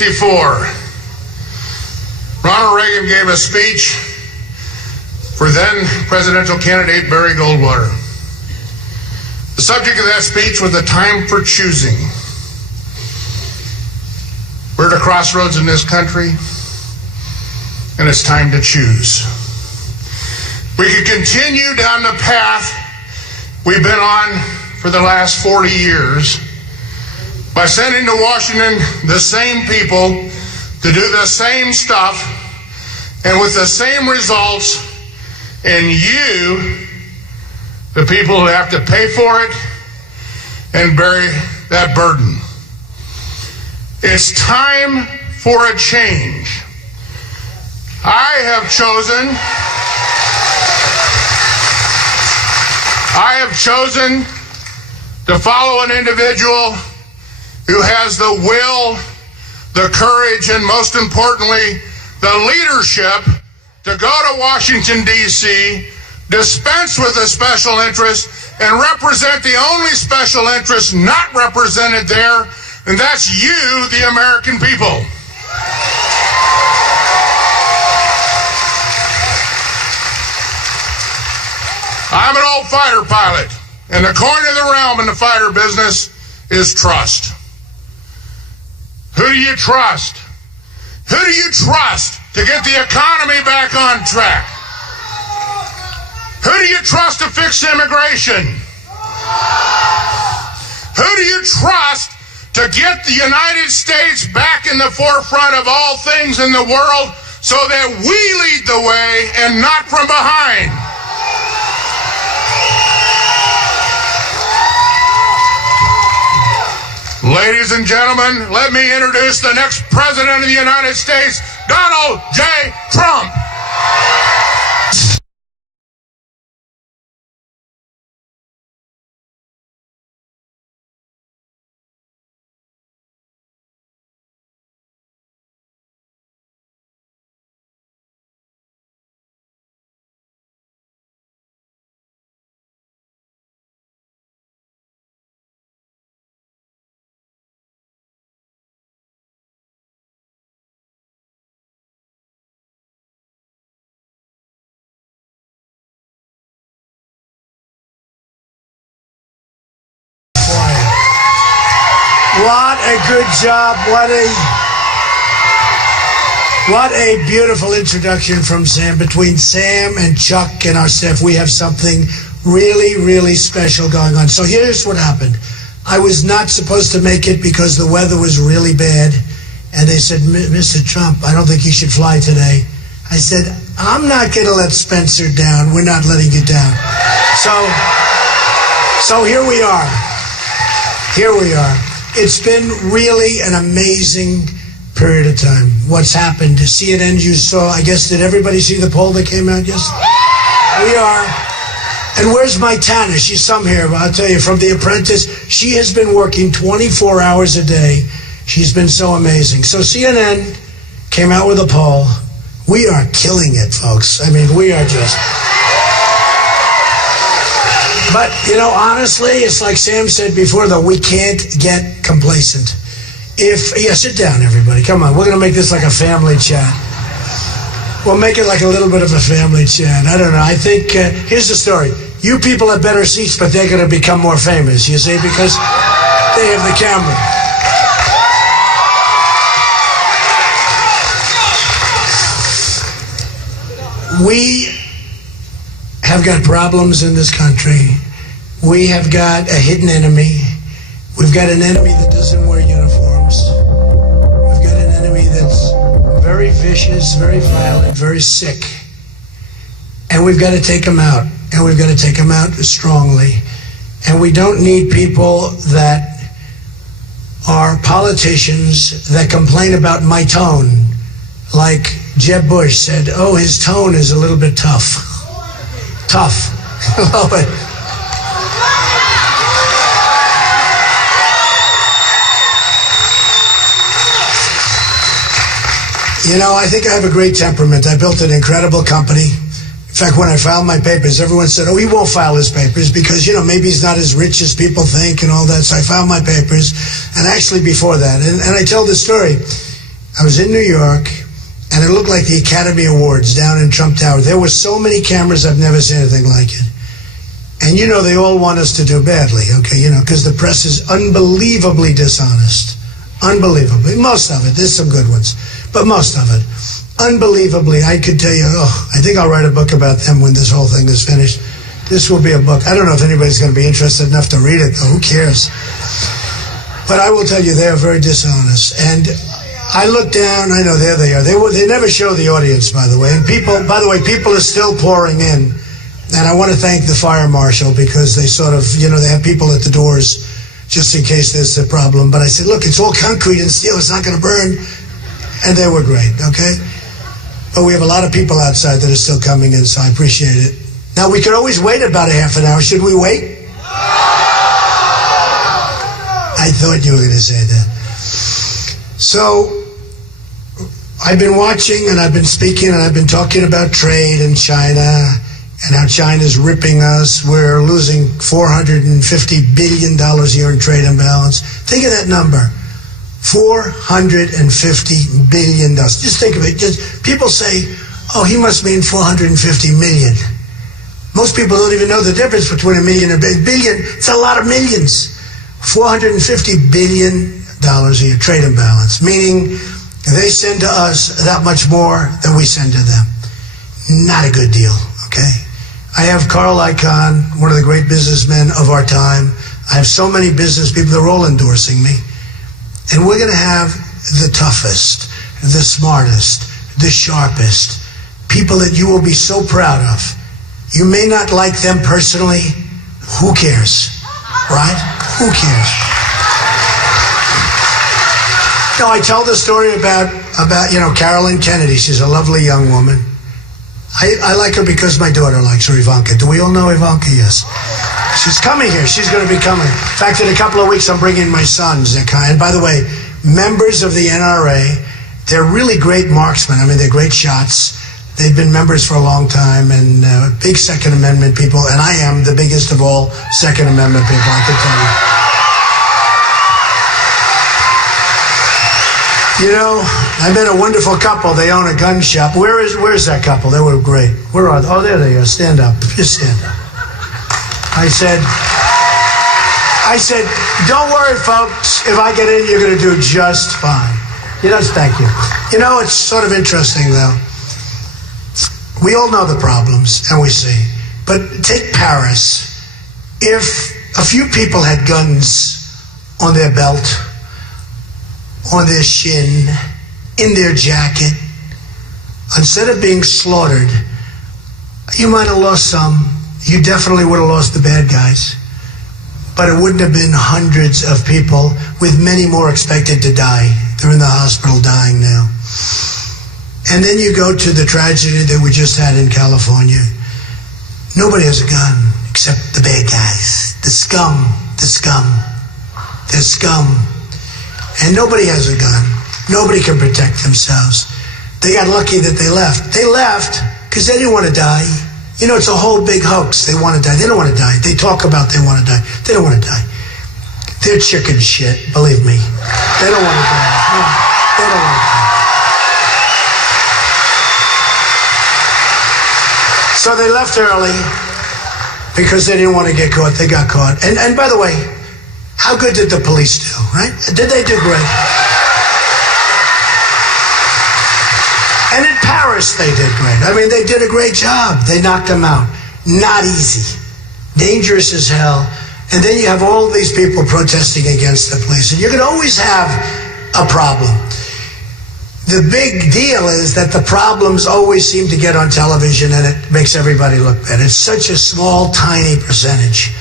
1964, Ronald Reagan gave a speech for then presidential candidate Barry Goldwater. The subject of that speech was the time for choosing. We're at a crossroads in this country, and it's time to choose. We could continue down the path we've been on for the last 40 years by sending to Washington the same people to do the same stuff and with the same results, and you, the people who have to pay for it and bear that burden. It's time for a change. I have chosen to follow an individual who has the will, the courage, and most importantly, the leadership to go to Washington, D.C., dispense with a special interest, and represent the only special interest not represented there, and that's you, the American people. I'm an old fighter pilot, and the coin of the realm in the fighter business is trust. Who do you trust? Who do you trust to get the economy back on track? Who do you trust to fix immigration? Who do you trust to get the United States back in the forefront of all things in the world so that we lead the way and not from behind? Ladies and gentlemen, let me introduce the next President of the United States, Donald J. Trump. What a good job. What a beautiful introduction from Sam. Between Sam and Chuck and our staff, we have something really, really special going on. So here's what happened. I was not supposed to make it because the weather was really bad. And they said, Mr. Trump, I don't think you should fly today. I said, I'm not going to let Spencer down. We're not letting you down. So here we are. Here we are. It's been really an amazing period of time. What's happened? CNN, you saw, I guess, did everybody see the poll that came out yesterday? We are. And where's my Tana? She's some here, but I'll tell you, from The Apprentice, she has been working 24 hours a day. She's been so amazing. So CNN came out with a poll. We are killing it, folks. I mean, we are just... But, you know, honestly, it's like Sam said before, though, we can't get complacent. Sit down, everybody. Come on. We're going to make this like a family chat. We'll make it like a little bit of a family chat. I don't know. I think, here's the story. You people have better seats, but they're going to become more famous, you see, because they have the camera. We have got problems in this country. We have got a hidden enemy. We've got an enemy that doesn't wear uniforms. We've got an enemy that's very vicious, very violent, very sick. And we've got to take him out. And we've got to take him out strongly. And we don't need people that are politicians that complain about my tone. Like Jeb Bush said, oh, his tone is a little bit tough. Tough. A little bit. You know, I think I have a great temperament. I built an incredible company. In fact, when I filed my papers, everyone said, oh, he won't file his papers because, you know, maybe he's not as rich as people think and all that. So I filed my papers. And actually before that, and I tell this story, I was in New York, and it looked like the Academy Awards down in Trump Tower. There were so many cameras, I've never seen anything like it. And you know they all want us to do badly, okay? You know, because the press is unbelievably dishonest. Unbelievably. Most of it. There's some good ones. But most of it. Unbelievably. I could tell you, I think I'll write a book about them when this whole thing is finished. This will be a book. I don't know if anybody's going to be interested enough to read it, though. Who cares? But I will tell you, they are very dishonest. And I look down, I know, there they are. They never show the audience, by the way. And people are still pouring in. And I want to thank the fire marshal because they sort of, you know, they have people at the doors just in case there's a problem. But I said, look, it's all concrete and steel. It's not going to burn. And they were great, okay? But we have a lot of people outside that are still coming in, so I appreciate it. Now, we could always wait about a half an hour. Should we wait? I thought you were going to say that. So, I've been watching and I've been speaking and I've been talking about trade in China and how China's ripping us. We're losing $450 billion a year in trade imbalance. Think of that number. $450 billion. Just think of it. People say, oh, he must mean 450 million. Most people don't even know the difference between a million and a billion. It's a lot of millions. $450 billion a year trade imbalance, meaning they send to us that much more than we send to them. Not a good deal, okay? I have Carl Icahn, one of the great businessmen of our time. I have so many business people, they're all endorsing me. And we're going to have the toughest, the smartest, the sharpest, people that you will be so proud of. You may not like them personally. Who cares, right? Who cares? No, I tell the story about Carolyn Kennedy. She's a lovely young woman. I like her because my daughter likes her, Ivanka. Do we all know Ivanka? Yes. She's coming here. She's going to be coming. In fact, in a couple of weeks, I'm bringing my sons. And by the way, members of the NRA, they're really great marksmen. I mean, they're great shots. They've been members for a long time and big Second Amendment people. And I am the biggest of all Second Amendment people, I can tell you. You know, I met a wonderful couple. They own a gun shop. Where's that couple? They were great. Where are they? Oh, there they are. Stand up. Just stand up. I said, don't worry, folks. If I get in, you're going to do just fine. Yes, thank you. You know, it's sort of interesting, though. We all know the problems, and we see. But take Paris. If a few people had guns on their belt, on their shin, in their jacket, instead of being slaughtered, you might have lost some. You definitely would have lost the bad guys. But it wouldn't have been hundreds of people, with many more expected to die. They're in the hospital dying now. And then you go to the tragedy that we just had in California. Nobody has a gun except the bad guys, the scum. They're scum. And nobody has a gun. Nobody can protect themselves. They got lucky that they left. They left because they didn't want to die. You know, it's a whole big hoax. They want to die. They don't want to die. They talk about they want to die. They don't want to die. They're chicken shit, believe me. They don't want to die. No, they don't want to die. So they left early because they didn't want to get caught. They got caught. And by the way, how good did the police do, right? Did they do great? And in Paris, they did great. I mean, they did a great job. They knocked them out. Not easy. Dangerous as hell. And then you have all these people protesting against the police. And you're going to always have a problem. The big deal is that the problems always seem to get on television and it makes everybody look bad. It's such a small, tiny percentage.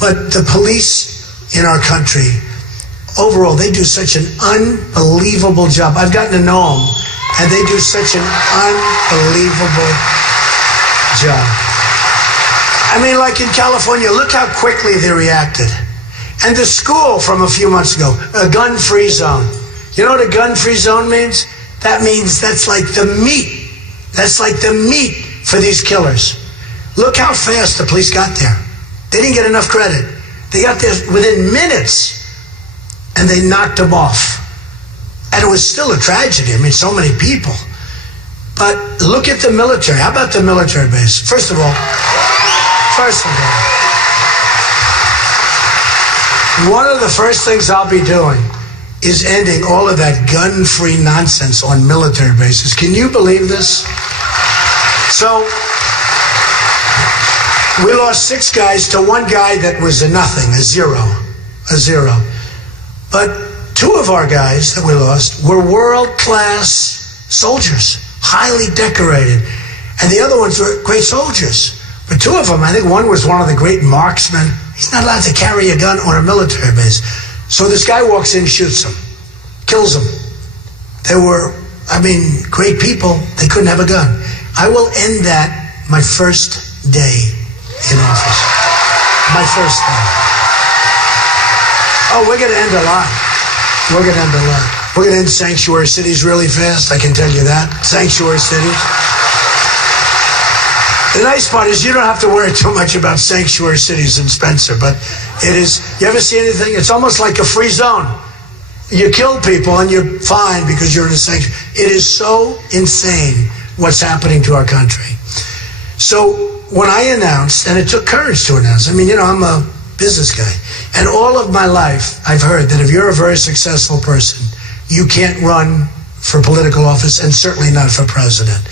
But the police in our country, overall, they do such an unbelievable job. I've gotten to know them, and they do such an unbelievable job. I mean, like in California, look how quickly they reacted. And the school from a few months ago, a gun-free zone. You know what a gun-free zone means? That means that's like the meat. That's like the meat for these killers. Look how fast the police got there. They didn't get enough credit. They got there within minutes, and they knocked them off. And it was still a tragedy. I mean, so many people. But look at the military. How about the military base? First of all, one of the first things I'll be doing is ending all of that gun-free nonsense on military bases. Can you believe this? So, we lost 6 guys to one guy that was a nothing, a zero. But 2 of our guys that we lost were world-class soldiers, highly decorated. And the other ones were great soldiers. But 2 of them, I think one was one of the great marksmen. He's not allowed to carry a gun on a military base. So this guy walks in, shoots him, kills him. They were, great people. They couldn't have a gun. I will end that my first day in office. My first day. Oh, we're going to end a lot. We're going to end sanctuary cities really fast, I can tell you that. Sanctuary cities. The nice part is you don't have to worry too much about sanctuary cities in Spencer, but it is, you ever see anything? It's almost like a free zone. You kill people and you're fine because you're in a sanctuary. It is so insane what's happening to our country. So when I announced, and it took courage to announce, I'm a business guy, and all of my life I've heard that if you're a very successful person, you can't run for political office and certainly not for president.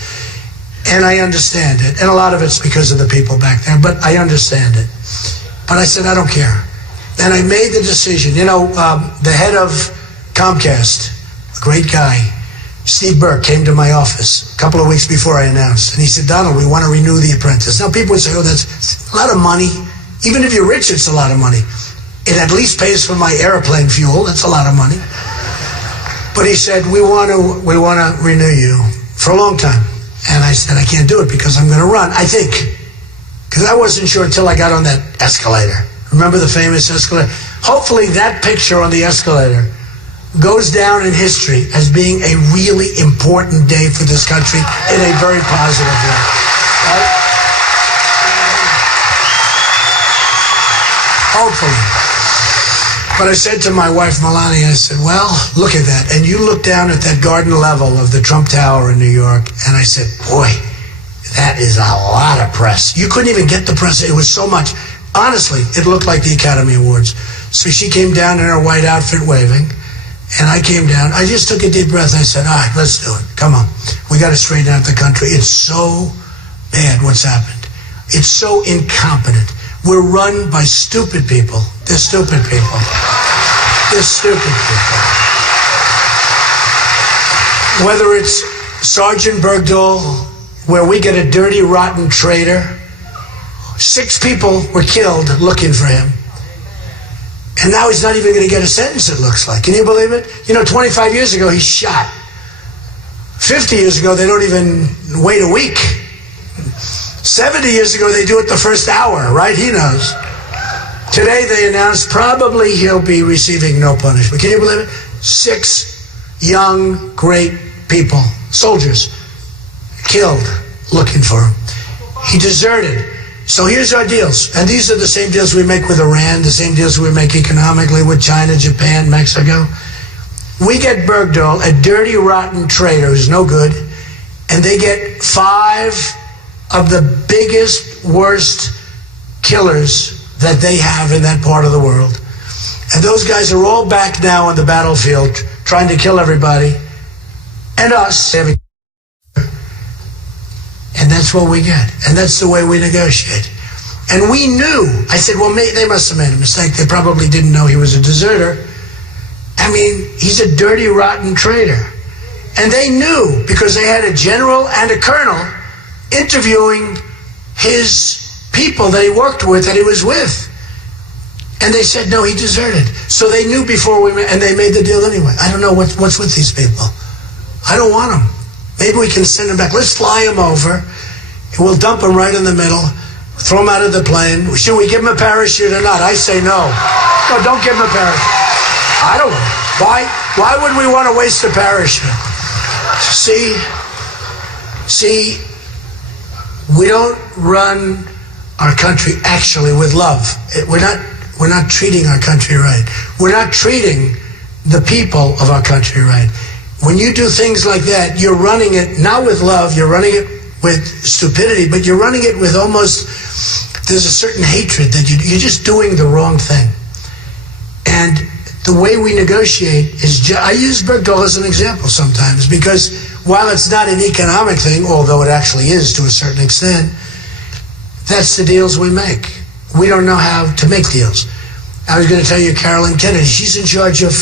And I understand it, and a lot of it's because of the people back there, but I understand it. But I said, I don't care. And I made the decision. The head of Comcast, a great guy, Steve Burke, came to my office a couple of weeks before I announced, and he said, Donald, we want to renew The Apprentice. Now, people would say, oh, that's a lot of money. Even if you're rich, it's a lot of money. It at least pays for my airplane fuel. That's a lot of money. But he said, we want to renew you for a long time. And I said, I can't do it because I'm going to run, I think. Because I wasn't sure until I got on that escalator. Remember the famous escalator? Hopefully that picture on the escalator goes down in history as being a really important day for this country in a very positive way. Right? Hopefully. But I said to my wife, Melania, I said, well, look at that. And you look down at that garden level of the Trump Tower in New York, and I said, boy, that is a lot of press. You couldn't even get the press. It was so much. Honestly, it looked like the Academy Awards. So she came down in her white outfit waving, and I came down. I just took a deep breath. I said, all right, let's do it. Come on. We got to straighten out the country. It's so bad what's happened. It's so incompetent. We're run by stupid people. They're stupid people. They're stupid people. Whether it's Sergeant Bergdahl, where we get a dirty, rotten traitor, 6 people were killed looking for him. And now he's not even going to get a sentence, it looks like. Can you believe it? 25 years ago, he's shot. 50 years ago, they don't even wait a week. 70 years ago, they do it the first hour, right? He knows. Today, they announced probably he'll be receiving no punishment. Can you believe it? 6 young, great people, soldiers, killed looking for him. He deserted. So here's our deals. And these are the same deals we make with Iran, the same deals we make economically with China, Japan, Mexico. We get Bergdahl, a dirty, rotten traitor who's no good, and they get 5 of the biggest, worst killers that they have in that part of the world. And those guys are all back now on the battlefield trying to kill everybody and us. And that's what we get. And that's the way we negotiate. And we knew. I said, well, they must have made a mistake. They probably didn't know he was a deserter. He's a dirty, rotten traitor. And they knew because they had a general and a colonel interviewing his people that he worked with, that he was with. And they said, no, he deserted. So they knew before we met, and they made the deal anyway. I don't know what's with these people. I don't want them. Maybe we can send them back. Let's fly them over, and we'll dump them right in the middle, throw them out of the plane. Should we give them a parachute or not? I say no. No, don't give them a parachute. I don't want it. Why would we want to waste a parachute? See, we don't run our country actually with love. We're not treating our country right. We're not treating the people of our country right. When you do things like that, you're running it not with love, you're running it with stupidity, but you're running it with almost, there's a certain hatred that you're just doing the wrong thing. And the way we negotiate is, I use Bergdahl as an example sometimes, because while it's not an economic thing, although it actually is to a certain extent, that's the deals we make. We don't know how to make deals. I was going to tell you Carolyn Kennedy, she's in charge of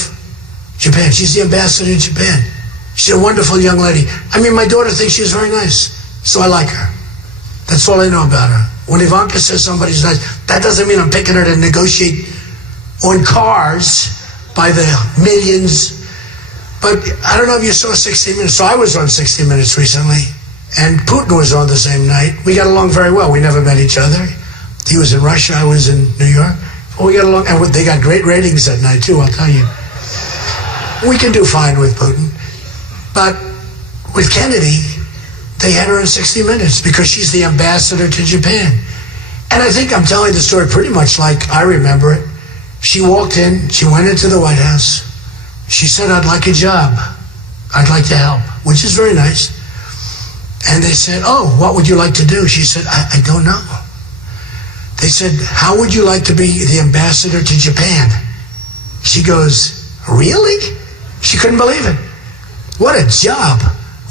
Japan. She's the ambassador to Japan. She's a wonderful young lady. I mean, my daughter thinks she's very nice, so I like her. That's all I know about her. When Ivanka says somebody's nice, that doesn't mean I'm picking her to negotiate on cars by the millions. But I don't know if you saw 60 Minutes. So I was on 60 Minutes recently, and Putin was on the same night. We got along very well. We never met each other. He was in Russia, I was in New York. Well, we got along, and they got great ratings that night too, I'll tell you. We can do fine with Putin. But with Kennedy, they had her in 60 Minutes because she's the ambassador to Japan. And I think I'm telling the story pretty much like I remember it. She walked in, she went into the White House. She said, I'd like a job. I'd like to help, which is very nice. And they said, oh, what would you like to do? She said, I don't know. They said, how would you like to be the ambassador to Japan? She goes, really? She couldn't believe it. What a job.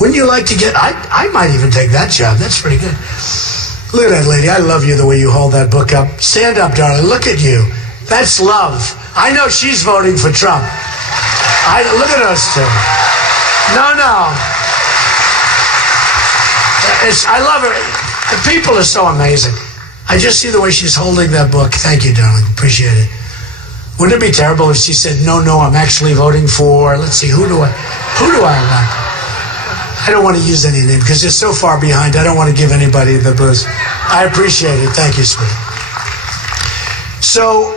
Wouldn't you like to get, I might even take that job. That's pretty good. Look at that lady. I love you the way you hold that book up. Stand up, darling. Look at you. That's love. I know she's voting for Trump. Look at us two. No. I love her. The people are so amazing. I just see the way she's holding that book. Thank you, darling. Appreciate it. Wouldn't it be terrible if she said, no, I'm actually voting for, let's see, who do I like? I don't want to use any name because it's so far behind. I don't want to give anybody the boost. I appreciate it. Thank you, sweetie. So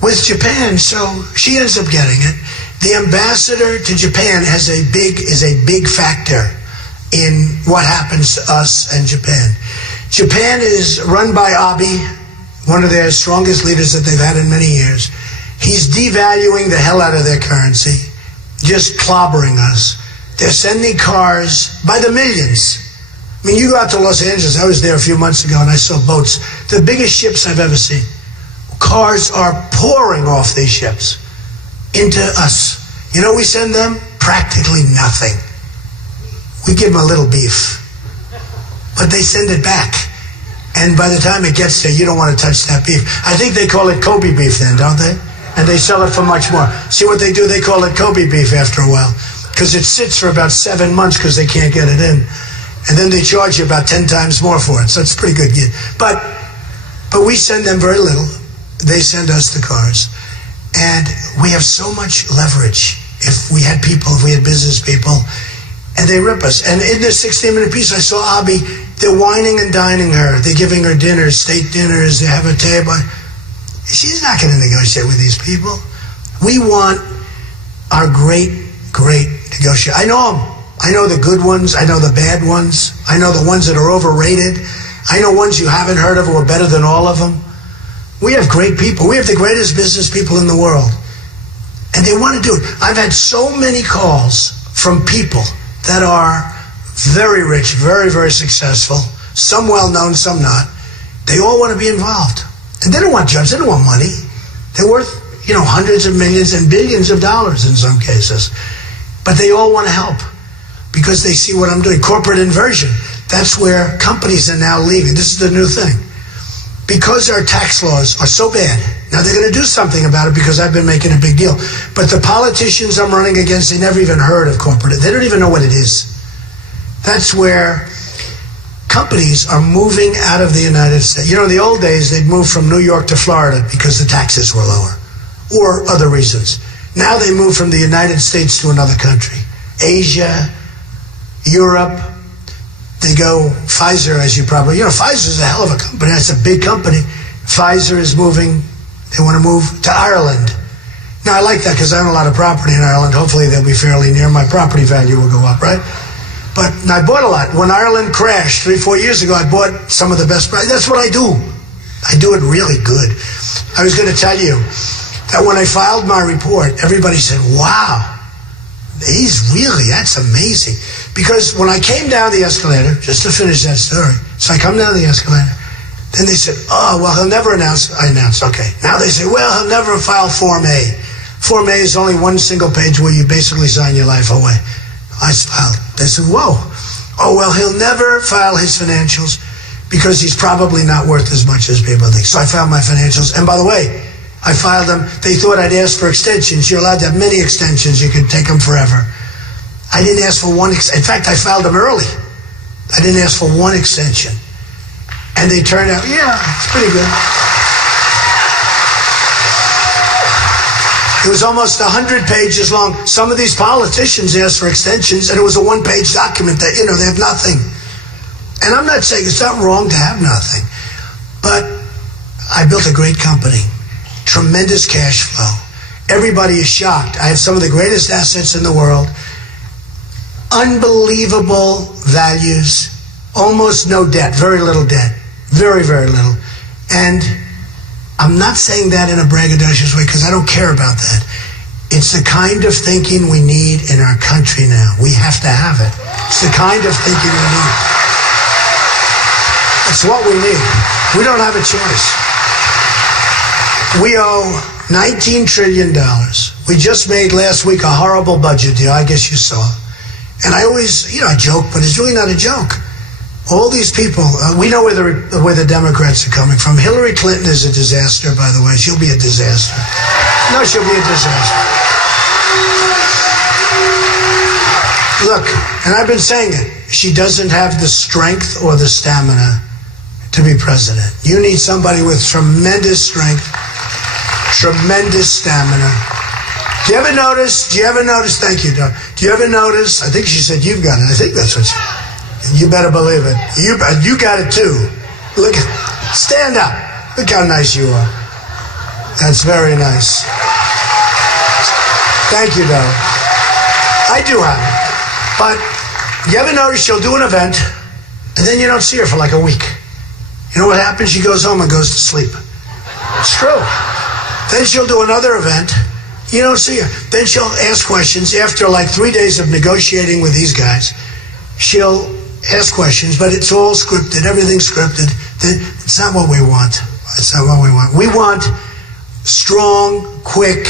with Japan, so she ends up getting it. The ambassador to Japan is a big factor in what happens to us and Japan. Japan is run by Abe, one of their strongest leaders that they've had in many years. He's devaluing the hell out of their currency, just clobbering us. They're sending cars by the millions. I mean, you go out to Los Angeles. I was there a few months ago and I saw boats. The biggest ships I've ever seen. Cars are pouring off these ships into us. You know, we send them practically nothing. We give them a little beef, but they send it back. And by the time it gets there, you don't want to touch that beef. I think they call it Kobe beef then, don't they? And they sell it for much more. See what they do? They call it Kobe beef after a while because it sits for about 7 months because they can't get it in. And then they charge you about 10 times more for it. So it's a pretty good gig. But we send them very little. They send us the cars. And we have so much leverage if we had business people, and they rip us. And in this 16-minute piece, I saw Abe, they're wining and dining her. They're giving her dinners, state dinners. They have a table. She's not going to negotiate with these people. We want our great negotiator. I know them. I know the good ones. I know the bad ones. I know the ones that are overrated. I know ones you haven't heard of who are better than all of them. We have great people. We have the greatest business people in the world. And they want to do it. I've had so many calls from people that are very rich, very, very successful, some well-known, some not. They all want to be involved. And they don't want jobs. They don't want money. They're worth, hundreds of millions and billions of dollars in some cases. But they all want to help because they see what I'm doing. Corporate inversion. That's where companies are now leaving. This is the new thing. Because our tax laws are so bad, now they're going to do something about it because I've been making a big deal. But the politicians I'm running against, they never even heard of corporate. They don't even know what it is. That's where companies are moving out of the United States. In the old days, they'd move from New York to Florida because the taxes were lower or other reasons. Now they move from the United States to another country. Asia, Europe. They go, Pfizer, as you probably, Pfizer's a hell of a company. That's a big company. Pfizer is moving, they want to move to Ireland. Now, I like that because I own a lot of property in Ireland. Hopefully, they'll be fairly near. My property value will go up, right? But I bought a lot. When Ireland crashed 3-4 years ago, I bought some of the best. That's what I do. I do it really good. I was going to tell you that when I filed my report, everybody said, wow, That's amazing. Because when I came down the escalator, just to finish that story, so I come down the escalator, then they said, oh, well, he'll never announce. I announced, okay. Now they say, well, he'll never file Form A. Form A is only one single page where you basically sign your life away. I filed. They said, whoa. Oh, well, he'll never file his financials because he's probably not worth as much as people think. So I filed my financials. And by the way, I filed them. They thought I'd ask for extensions. You're allowed to have many extensions. You can take them forever. I didn't ask for one. In fact, I filed them early. I didn't ask for one extension. And they turned out, yeah, it's pretty good. It was almost 100 pages long. Some of these politicians asked for extensions, and it was a one-page document that, they have nothing. And I'm not saying it's not wrong to have nothing, but I built a great company, tremendous cash flow. Everybody is shocked. I have some of the greatest assets in the world, unbelievable values, almost no debt, very little debt, very, very little. And I'm not saying that in a braggadocious way because I don't care about that. It's the kind of thinking we need in our country now. We have to have it. It's the kind of thinking we need. It's what we need. We don't have a choice. We owe $19 trillion. We just made last week a horrible budget deal, I guess you saw. And I always, I joke, but it's really not a joke. All these people, we know where the Democrats are coming from. Hillary Clinton is a disaster, by the way. She'll be a disaster. No, she'll be a disaster. Look, and I've been saying it, she doesn't have the strength or the stamina to be president. You need somebody with tremendous strength, tremendous stamina. Do you ever notice, thank you, Doug. Do you ever notice, I think she said you've got it. I think that's what she said. You better believe it. You got it too. Look, stand up. Look how nice you are. That's very nice. Thank you, darling. I do have it. But you ever notice she'll do an event and then you don't see her for like a week? You know what happens? She goes home and goes to sleep. It's true. Then she'll do another event. You don't see her. Then she'll ask questions. After like 3 days of negotiating with these guys, she'll ask questions, but it's all scripted. Everything's scripted. It's not what we want. It's not what we want. We want strong, quick.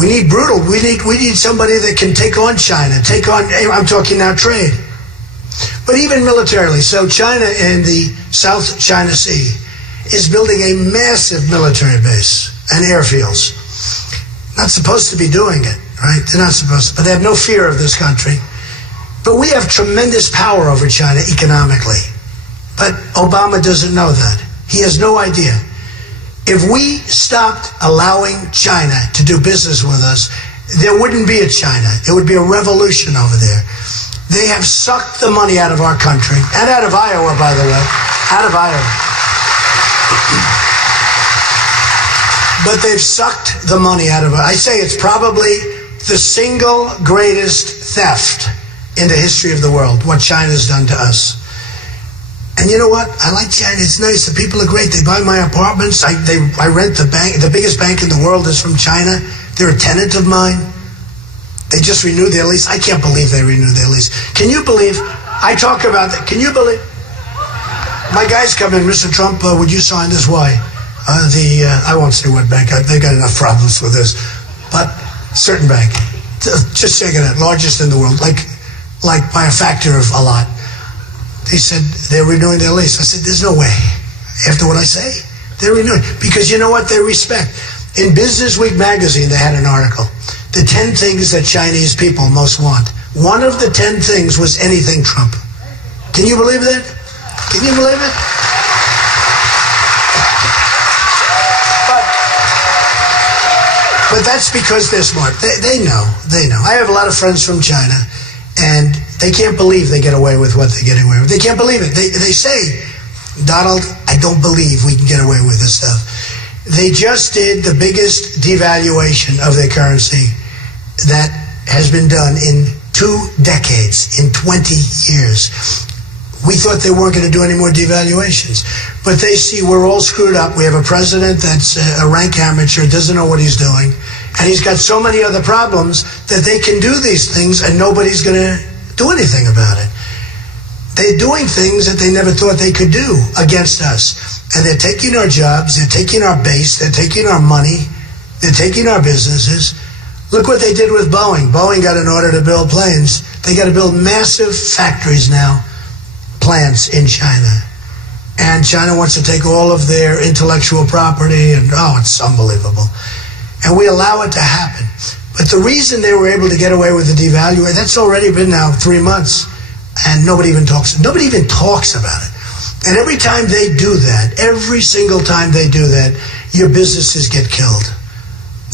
We need brutal. We need somebody that can take on China. I'm talking now trade. But even militarily. So China in the South China Sea is building a massive military base and airfields. Not supposed to be doing it, right? They're not supposed to, but they have no fear of this country. But we have tremendous power over China economically. But Obama doesn't know that. He has no idea. If we stopped allowing China to do business with us, there wouldn't be a China. It would be a revolution over there. They have sucked the money out of our country, and out of Iowa, by the way. Out of Iowa. But they've sucked the money out of it. I say it's probably the single greatest theft in the history of the world, what China's done to us. And you know what? I like China. It's nice. The people are great. They buy my apartments. I rent the bank. The biggest bank in the world is from China. They're a tenant of mine. They just renewed their lease. I can't believe they renewed their lease. Can you believe? I talk about that. Can you believe? My guys come in. Mr. Trump, would you sign this? Why? I won't say what bank. They got enough problems with this. But certain bank. Just check it out. Largest in the world. Like by a factor of a lot. They said they're renewing their lease. I said, there's no way. After what I say, they're renewing. Because you know what? They respect. In Business Week magazine, they had an article. The 10 things that Chinese people most want. One of the 10 things was anything Trump. Can you believe that? Can you believe it? But that's because they're smart. They know. I have a lot of friends from China. And they can't believe they get away with what they're getting away with. They can't believe it. They say, Donald, I don't believe we can get away with this stuff. They just did the biggest devaluation of their currency that has been done in 2 decades, in 20 years. We thought they weren't going to do any more devaluations. But they see we're all screwed up. We have a president that's a rank amateur, doesn't know what he's doing. And he's got so many other problems that they can do these things and nobody's going to do anything about it. They're doing things that they never thought they could do against us. And they're taking our jobs, they're taking our base, they're taking our money, they're taking our businesses. Look what they did with Boeing. Boeing got an order to build planes. They got to build massive factories now, plants in China. And China wants to take all of their intellectual property, and it's unbelievable. And we allow it to happen. But the reason they were able to get away with the devaluation, that's already been now 3 months, and nobody even talks about it. And every time they do that, every single time they do that, your businesses get killed.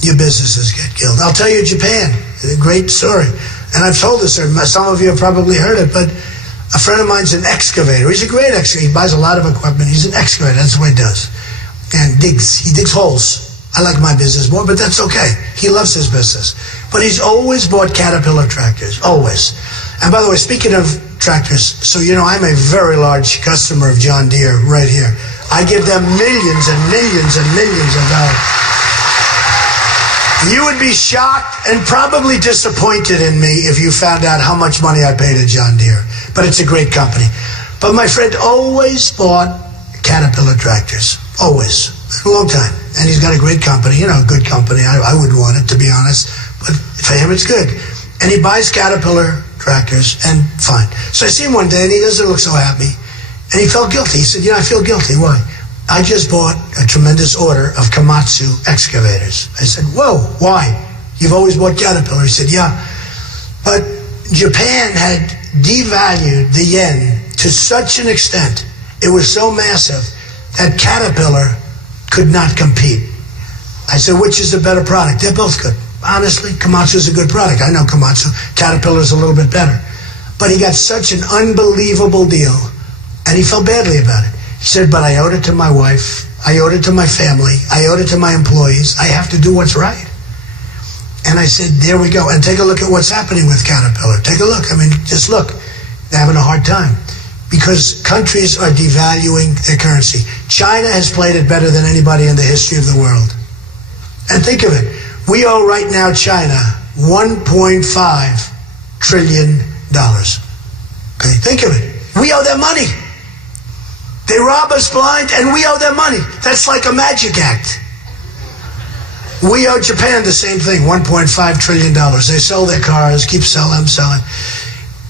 Your businesses get killed. I'll tell you Japan, a great story. And I've told this, some of you have probably heard it, but a friend of mine's an excavator. He's a great excavator. He buys a lot of equipment. He's an excavator. That's what he does. And he digs holes. I like my business more, but that's okay. He loves his business. But he's always bought Caterpillar tractors, always. And by the way, speaking of tractors, so you know I'm a very large customer of John Deere right here. I give them millions and millions and millions of dollars. You would be shocked and probably disappointed in me if you found out how much money I pay to John Deere. But it's a great company. But my friend always bought Caterpillar tractors. Always. A long time. And he's got a great company, a good company. I would want it, to be honest. But for him, it's good. And he buys Caterpillar tractors, and fine. So I see him one day, and he doesn't look so happy. And he felt guilty. He said, I feel guilty. Why? I just bought a tremendous order of Komatsu excavators. I said, whoa, why? You've always bought Caterpillar. He said, yeah. But Japan had devalued the yen to such an extent, it was so massive, that Caterpillar could not compete. I said, which is a better product? They're both good. Honestly, Komatsu is a good product. I know Komatsu. Caterpillar is a little bit better. But he got such an unbelievable deal, and he felt badly about it. He said, but I owed it to my wife. I owed it to my family. I owed it to my employees. I have to do what's right. And I said, there we go. And take a look at what's happening with Caterpillar. Take a look. Just look. They're having a hard time because countries are devaluing their currency. China has played it better than anybody in the history of the world. And think of it. We owe right now China $1.5 trillion. Okay, think of it. We owe them money. They rob us blind and we owe them money. That's like a magic act. We owe Japan the same thing, $1.5 trillion. They sell their cars, keep selling.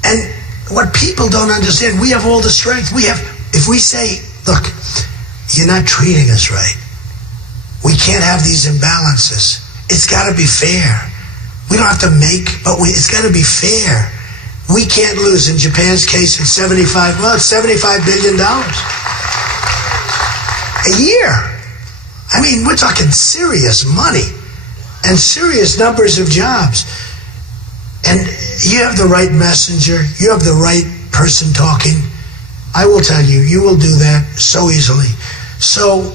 And what people don't understand, we have all the strength. If we say, look, you're not treating us right. We can't have these imbalances. It's got to be fair. We don't have to it's got to be fair. We can't lose. In Japan's case, it's $75 billion a year. We're talking serious money and serious numbers of jobs. And you have the right messenger. You have the right person talking. I will tell you, you will do that so easily. So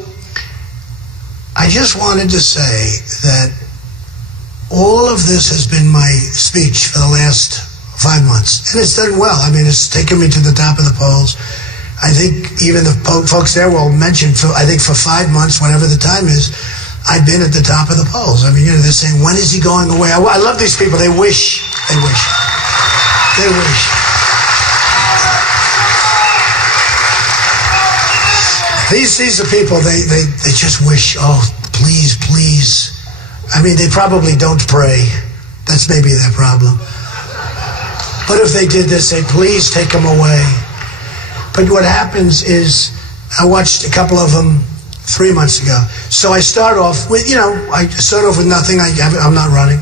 I just wanted to say that all of this has been my speech for the last 5 months. And it's done well. It's taken me to the top of the polls. I think even the folks there will mention, for 5 months, whatever the time is, I've been at the top of the polls. They're saying, when is he going away? I love these people. They wish. These are people, they just wish, please. They probably don't pray. That's maybe their problem. But if they did, they'd say, please take them away. But what happens is, I watched a couple of them 3 months ago. So I start off with, nothing. I'm not running.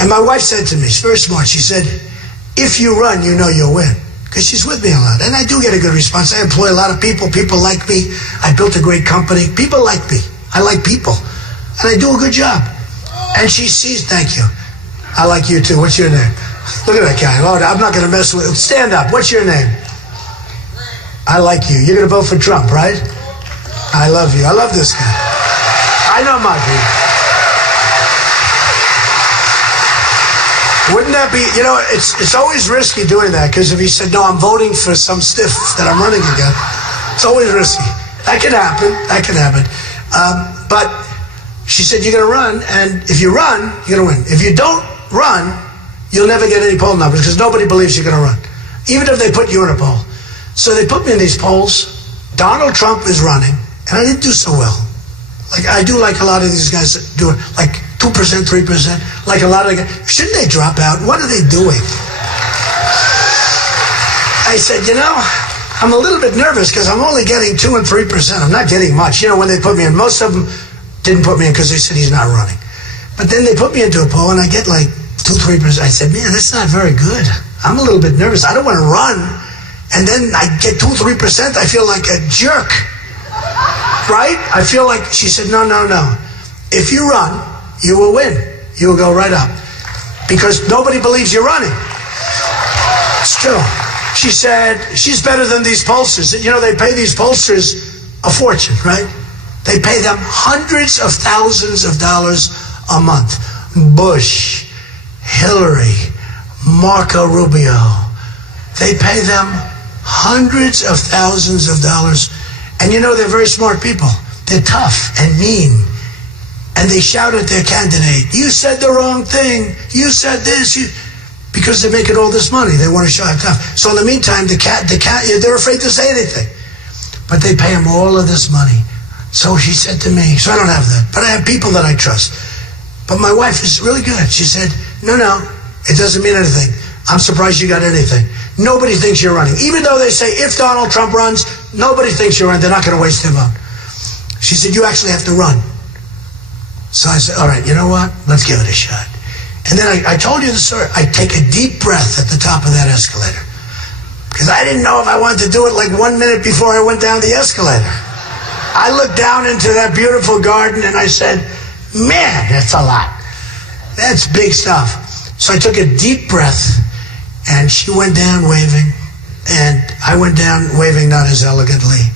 And my wife said to me, she's very smart, she said, if you run, you know you'll win. Because she's with me a lot. And I do get a good response. I employ a lot of people. People like me. I built a great company. People like me. I like people. And I do a good job. And she sees, thank you. I like you too. What's your name? Look at that guy. Oh, I'm not going to mess with him. Stand up. What's your name? I like you. You're going to vote for Trump, right? I love you. I love this guy. I know my people. Wouldn't that be, it's always risky doing that, because if he said, no, I'm voting for some stiff that I'm running against, it's always risky. That can happen. But She said, you're going to run, and if you run, you're going to win. If you don't run, you'll never get any poll numbers because nobody believes you're going to run, even if they put you in a poll. So they put me in these polls. Donald Trump is running, and I didn't do so well. Like I do, like a lot of these guys do, like 2%, 3%, like a lot of the guys. Shouldn't they drop out? What are they doing? I said, I'm a little bit nervous because I'm only getting 2 and 3%. I'm not getting much. When they put me in, most of them didn't put me in because they said he's not running. But then they put me into a poll and I get like 2, 3%. I said, man, that's not very good. I'm a little bit nervous. I don't want to run. And then I get 2, 3%. I feel like a jerk. Right? I feel like, she said, no. If you run, you will win. You will go right up. Because nobody believes you're running. It's true. She said, she's better than these pollsters. They pay these pollsters a fortune, right? They pay them hundreds of thousands of dollars a month. Bush, Hillary, Marco Rubio. They pay them hundreds of thousands of dollars. And they're very smart people. They're tough and mean. And they shout at their candidate, you said the wrong thing. You said this. Because they're making all this money. They want to show how tough. So in the meantime, the cat, they're afraid to say anything. But they pay them all of this money. So she said to me, so I don't have that. But I have people that I trust. But my wife is really good. She said, no, it doesn't mean anything. I'm surprised you got anything. Nobody thinks you're running. Even though they say if Donald Trump runs, nobody thinks you're running. They're not going to waste their vote. She said, you actually have to run. So I said, all right, you know what? Let's give it a shot. And then I told you the story. I take a deep breath at the top of that escalator. Because I didn't know if I wanted to do it like 1 minute before I went down the escalator. I looked down into that beautiful garden and I said, man, that's a lot. That's big stuff. So I took a deep breath and she went down waving. And I went down waving not as elegantly.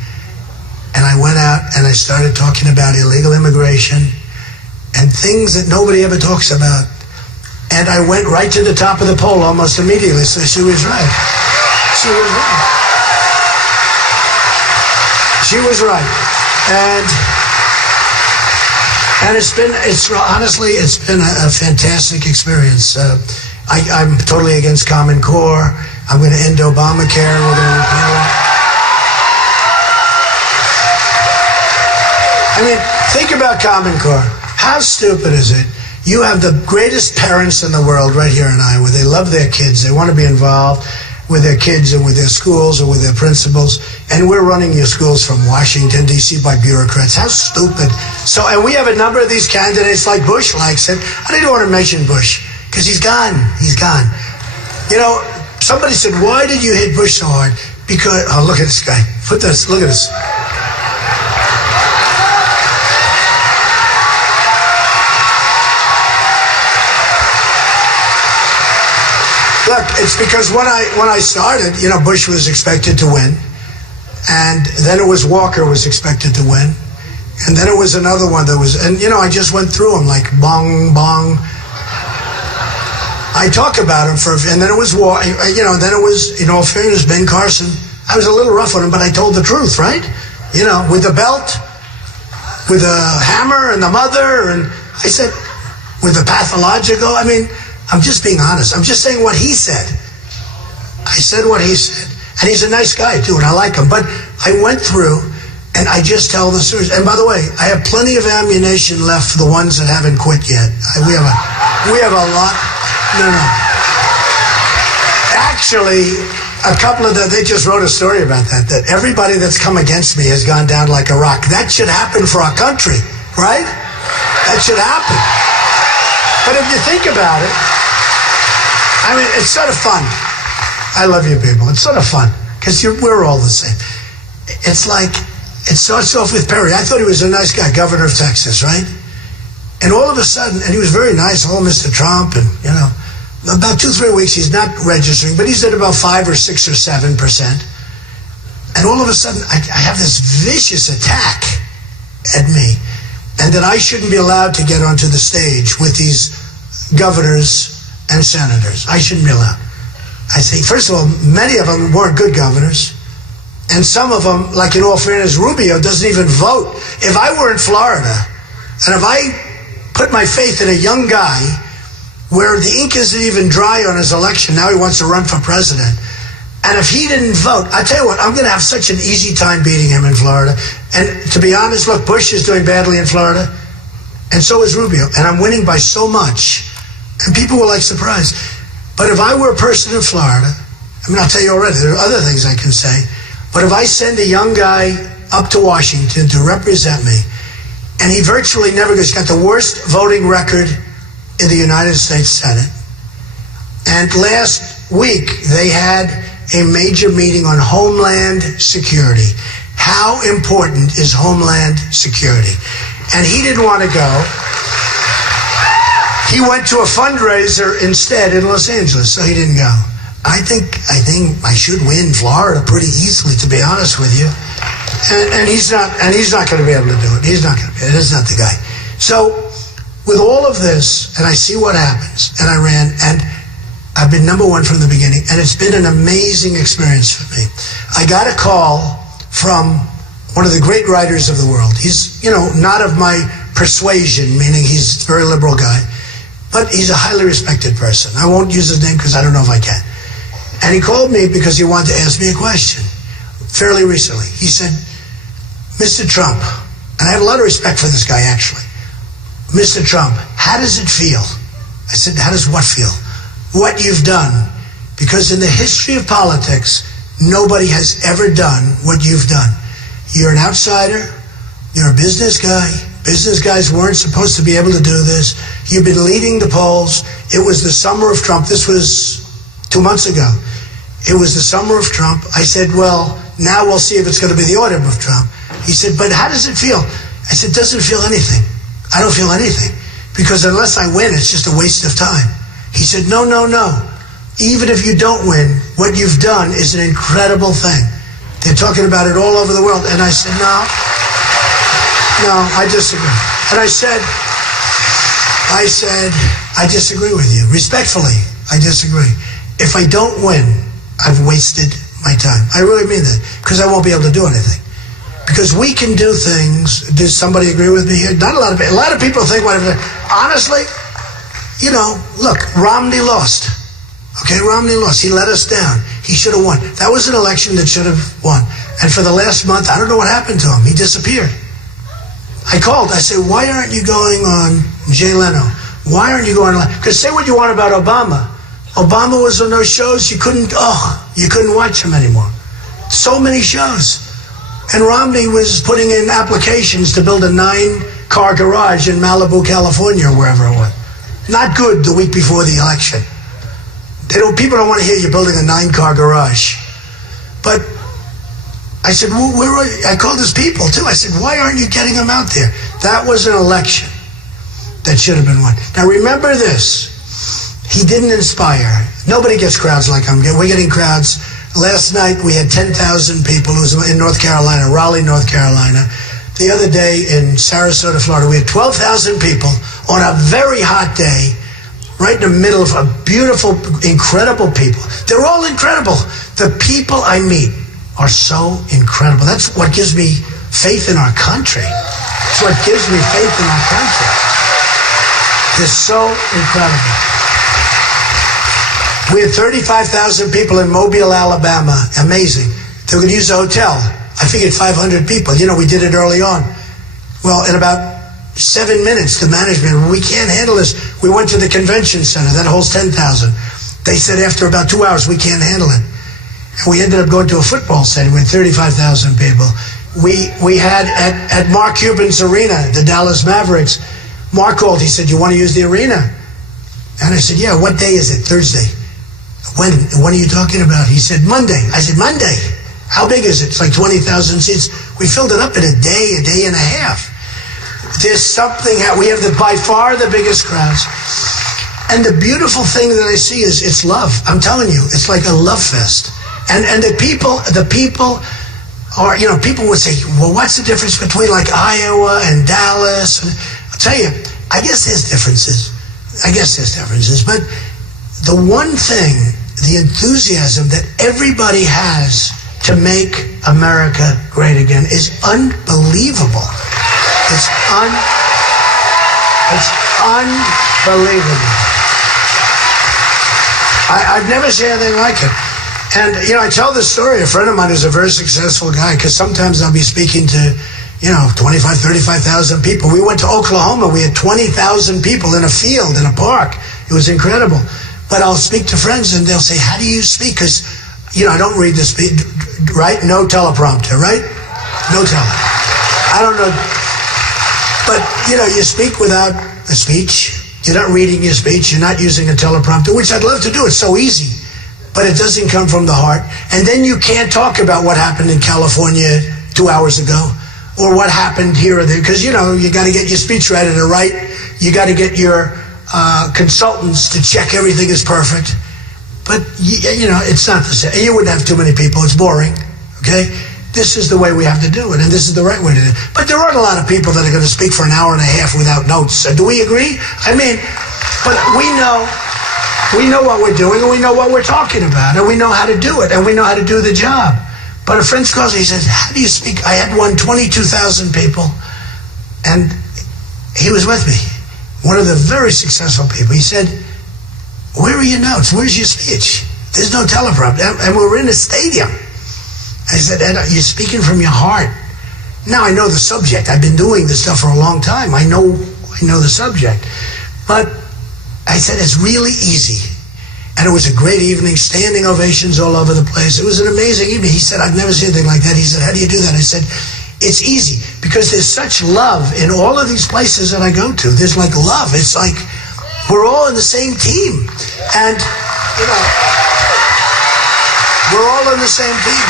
And I went out and I started talking about illegal immigration and things that nobody ever talks about. And I went right to the top of the poll almost immediately. So she was right. She was right. She was right. And it's been a fantastic experience. I'm totally against Common Core. I'm going to end Obamacare. We're going to repeal it. I mean, think about Common Core. How stupid is it? You have the greatest parents in the world right here in Iowa. They love their kids. They want to be involved with their kids and with their schools or with their principals. And we're running your schools from Washington, D.C. by bureaucrats. How stupid. So, and we have a number of these candidates like Bush likes it. I didn't want to mention Bush because he's gone. He's gone. Somebody said, why did you hit Bush so hard? Because, oh, look at this guy. Look at this. Look, it's because when I started, Bush was expected to win. And then it was Walker was expected to win. And then it was another one that was, and I just went through them like bong, bong. I talk about him and then it was, then it was, in all fairness, Ben Carson. I was a little rough on him, but I told the truth, right? With the belt, with the hammer and the mother. And I said, with the pathological, I'm just being honest. I'm just saying what he said. I said what he said. And he's a nice guy, too, and I like him. But I went through, and I just tell the stories. And by the way, I have plenty of ammunition left for the ones that haven't quit yet. We have a lot. No. Actually, a couple of them, they just wrote a story about that everybody that's come against me has gone down like a rock. That should happen for our country, right? That should happen. But if you think about it, it's sort of fun. I love you people. It's sort of fun because we're all the same. It's like, it starts off with Perry. I thought he was a nice guy, governor of Texas, right? And all of a sudden, and he was very nice, Mr. Trump, and, about 2-3 weeks, he's not registering, but he's at about 5 or 6 or 7%. And all of a sudden, I have this vicious attack at me, and that I shouldn't be allowed to get onto the stage with these governors and senators. I shouldn't be allowed. I think, first of all, many of them weren't good governors. And some of them, like in all fairness, Rubio doesn't even vote. If I were in Florida And if I put my faith in a young guy where the ink isn't even dry on his election, now he wants to run for president, and if he didn't vote, I tell you what, I'm going to have such an easy time beating him in Florida. And to be honest, look, Bush is doing badly in Florida, and so is Rubio, and I'm winning by so much, and people were like surprised. But if I were a person in Florida, I mean, I'll tell you already, there are other things I can say, but if I send a young guy up to Washington to represent me, and he virtually never goes, he's got the worst voting record in the United States Senate, and last week they had a major meeting on Homeland Security. How important is Homeland Security? And he didn't want to go. He went to a fundraiser instead in Los Angeles, so he didn't go. I think I should win Florida pretty easily, to be honest with you. And he's not going to be able to do it. He's not going to be. That's not the guy. So with all of this, and I see what happens, and I ran, and I've been number one from the beginning, and it's been an amazing experience for me. I got a call from one of the great writers of the world. He's, not of my persuasion, meaning he's a very liberal guy, but he's a highly respected person. I won't use his name because I don't know if I can. And he called me because he wanted to ask me a question fairly recently. He said, Mr. Trump, and I have a lot of respect for this guy, actually. Mr. Trump, how does it feel? I said, how does what feel? What you've done. Because in the history of politics, nobody has ever done what you've done. You're an outsider. You're a business guy. Business guys weren't supposed to be able to do this. You've been leading the polls. It was the summer of Trump. This was 2 months ago. It was the summer of Trump. I said, well, now we'll see if it's going to be the autumn of Trump. He said, but how does it feel? I said, doesn't feel anything. I don't feel anything. Because unless I win, it's just a waste of time. He said, no. Even if you don't win, what you've done is an incredible thing. They're talking about it all over the world. And I said, no, I disagree. And I said, I disagree with you. Respectfully, I disagree. If I don't win, I've wasted my time. I really mean that, because I won't be able to do anything. Because we can do things. Does somebody agree with me here? Not a lot of people. A lot of people think whatever. Honestly, look, Romney lost. Okay, Romney lost. He let us down. He should have won. That was an election that should have won. And for the last month, I don't know what happened to him. He disappeared. I called. I said, why aren't you going on Jay Leno? Why aren't you going on? Because say what you want about Obama. Obama was on those shows you couldn't watch him anymore. So many shows. And Romney was putting in applications to build a 9-car garage in Malibu, California, or wherever it was. Not good the week before the election. People don't want to hear you building a 9-car garage. But I said, well, where are you? I called his people, too. I said, why aren't you getting them out there? That was an election that should have been won. Now, remember this. He didn't inspire. Nobody gets crowds like I'm getting. We're getting crowds. Last night, we had 10,000 people. It was in North Carolina, Raleigh, North Carolina. The other day in Sarasota, Florida, we had 12,000 people on a very hot day, right in the middle of a beautiful, incredible people. They're all incredible. The people I meet are so incredible. That's what gives me faith in our country. That's what gives me faith in our country. They're so incredible. We had 35,000 people in Mobile, Alabama. Amazing. They were going to use a hotel. I figured 500 people. We did it early on. Well, in about 7 minutes, the management, we can't handle this. We went to the convention center. That holds 10,000. They said after about 2 hours, we can't handle it. And we ended up going to a football stadium with 35,000 people. We had at Mark Cuban's arena, the Dallas Mavericks, Mark called. He said, you want to use the arena? And I said, yeah, what day is it? Thursday. When are you talking about? He said, Monday. I said, Monday? How big is it? It's like 20,000 seats. We filled it up in a day and a half. There's something, we have by far the biggest crowds. And the beautiful thing that I see is it's love. I'm telling you, it's like a love fest. And the people are, people would say, well, what's the difference between like Iowa and Dallas? I'll tell you, I guess there's differences. But the one thing, the enthusiasm that everybody has to make America great again is unbelievable. It's It's unbelievable. I've never seen anything like it. And, I tell this story. A friend of mine who's a very successful guy, because sometimes I'll be speaking to, 25, 35,000 people. We went to Oklahoma. We had 20,000 people in a field, in a park. It was incredible. But I'll speak to friends, and they'll say, how do you speak? Because, I don't read the speech, right? No teleprompter, right? No tele. I don't know. But, you speak without a speech. You're not reading your speech. You're not using a teleprompter, which I'd love to do. It's so easy. But it doesn't come from the heart. And then you can't talk about what happened in California 2 hours ago or what happened here or there. Because, you got to get your speechwriter to write. You got to get your consultants to check everything is perfect. But, it's not the same. You wouldn't have too many people. It's boring. Okay? This is the way we have to do it, and this is the right way to do it. But there aren't a lot of people that are going to speak for an hour and a half without notes. Do we agree? But we know what we're doing, and we know what we're talking about, and we know how to do it, and we know how to do the job. But a friend calls me, he says, how do you speak? I had 22,000 people, and he was with me, one of the very successful people. He said, where are your notes? Where's your speech? There's no teleprompter, and we're in a stadium. I said, Ed, you're speaking from your heart. Now I know the subject. I've been doing this stuff for a long time. I know the subject. But I said, it's really easy. And it was a great evening, standing ovations all over the place. It was an amazing evening. He said, I've never seen anything like that. He said, how do you do that? I said, it's easy because there's such love in all of these places that I go to. There's like love. It's like we're all in the same team. And, we're all in the same team.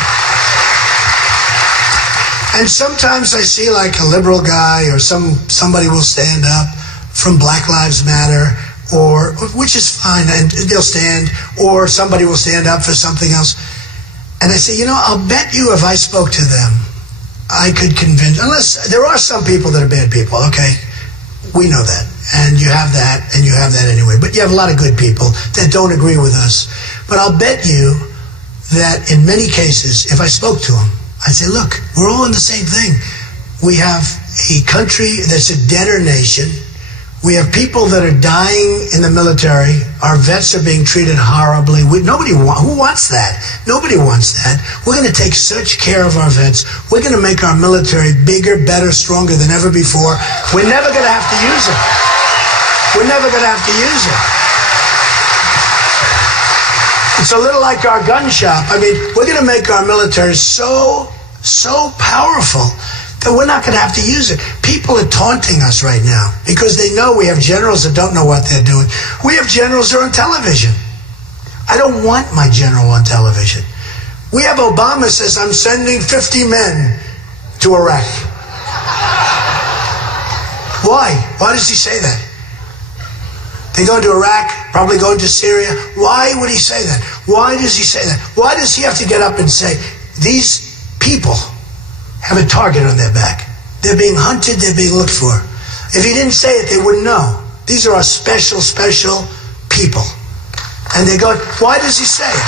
And sometimes I see like a liberal guy or somebody will stand up from Black Lives Matter, or which is fine, and they'll stand, or somebody will stand up for something else. And I say, I'll bet you if I spoke to them, I could convince, unless there are some people that are bad people, okay? We know that. And you have that, and you have that anyway. But you have a lot of good people that don't agree with us. But I'll bet you that in many cases, if I spoke to them, I'd say, look, we're all in the same thing. We have a country that's a debtor nation. We have people that are dying in the military. Our vets are being treated horribly. Who wants that? Nobody wants that. We're going to take such care of our vets. We're going to make our military bigger, better, stronger than ever before. We're never going to have to use it. We're never going to have to use it. It's a little like our gun shop. We're going to make our military so powerful that we're not going to have to use it. People are taunting us right now because they know we have generals that don't know what they're doing. We have generals that are on television. I don't want my general on television. We have Obama says, I'm sending 50 men to Iraq. Why? Why does he say that? They go to Iraq, probably going to Syria. Why would he say that? Why does he say that? Why does he have to get up and say, these people have a target on their back. They're being hunted, they're being looked for. If he didn't say it, they wouldn't know. These are our special people. And they go, why does he say it?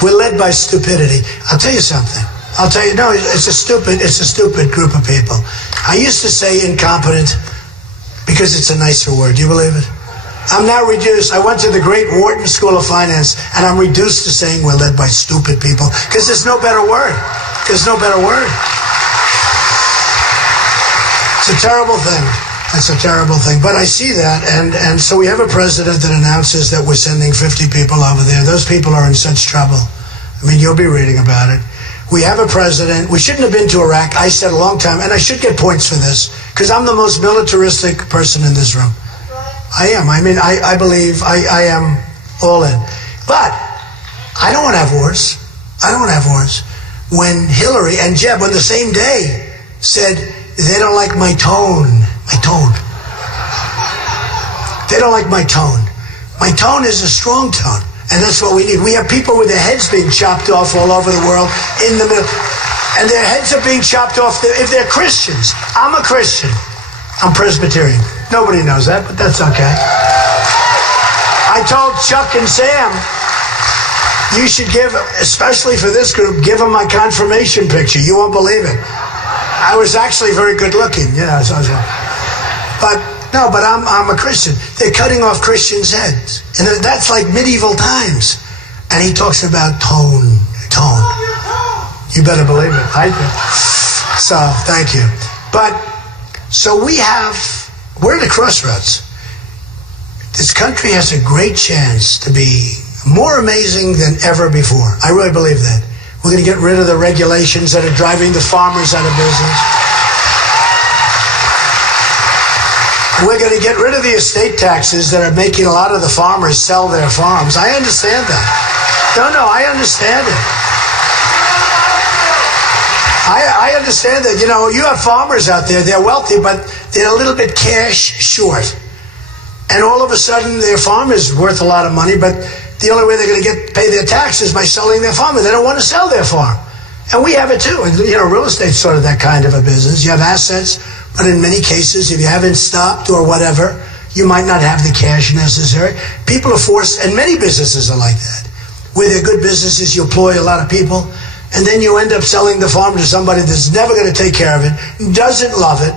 We're led by stupidity. I'll tell you something. No, it's a stupid group of people. I used to say incompetent because it's a nicer word. Do you believe it? I'm now reduced. I went to the great Wharton School of Finance, and I'm reduced to saying we're led by stupid people because there's no better word. There's no better word. It's a terrible thing. It's a terrible thing. But I see that, and so we have a president that announces that we're sending 50 people over there. Those people are in such trouble. You'll be reading about it. We have a president. We shouldn't have been to Iraq. I said a long time, and I should get points for this because I'm the most militaristic person in this room. I am. I believe I am all in. But I don't want to have wars. I don't want to have wars. When Hillary and Jeb on the same day said they don't like my tone. They don't like my tone. My tone is a strong tone. And that's what we need. We have people with their heads being chopped off all over the world in the middle. And their heads are being chopped off if they're Christians. I'm a Christian. I'm Presbyterian. Nobody knows that, but that's okay. I told Chuck and Sam, You should give, especially for this group, give them my confirmation picture. You won't believe it. I was actually very good looking, you know. So I was like, but I'm a Christian. They're cutting off Christians' heads, and that's like medieval times. And he talks about tone. You better believe it. I do. So thank you. But so we're at a crossroads. This country has a great chance to be more amazing than ever before. I really believe that. We're going to get rid of the regulations that are driving the farmers out of business. We're going to get rid of the estate taxes that are making a lot of the farmers sell their farms. I understand that. No, I understand it. I understand that. You know, you have farmers out there, they're wealthy, but they're a little bit cash short. And all of a sudden, their farm is worth a lot of money, but the only way they're going to pay their taxes by selling their farm. And they don't want to sell their farm. And we have it too. And, you know, real estate's sort of that kind of a business. You have assets, but in many cases, if you haven't stopped or whatever, you might not have the cash necessary. People are forced, and many businesses are like that. Where they're good businesses, you employ a lot of people, and then you end up selling the farm to somebody that's never going to take care of it, doesn't love it,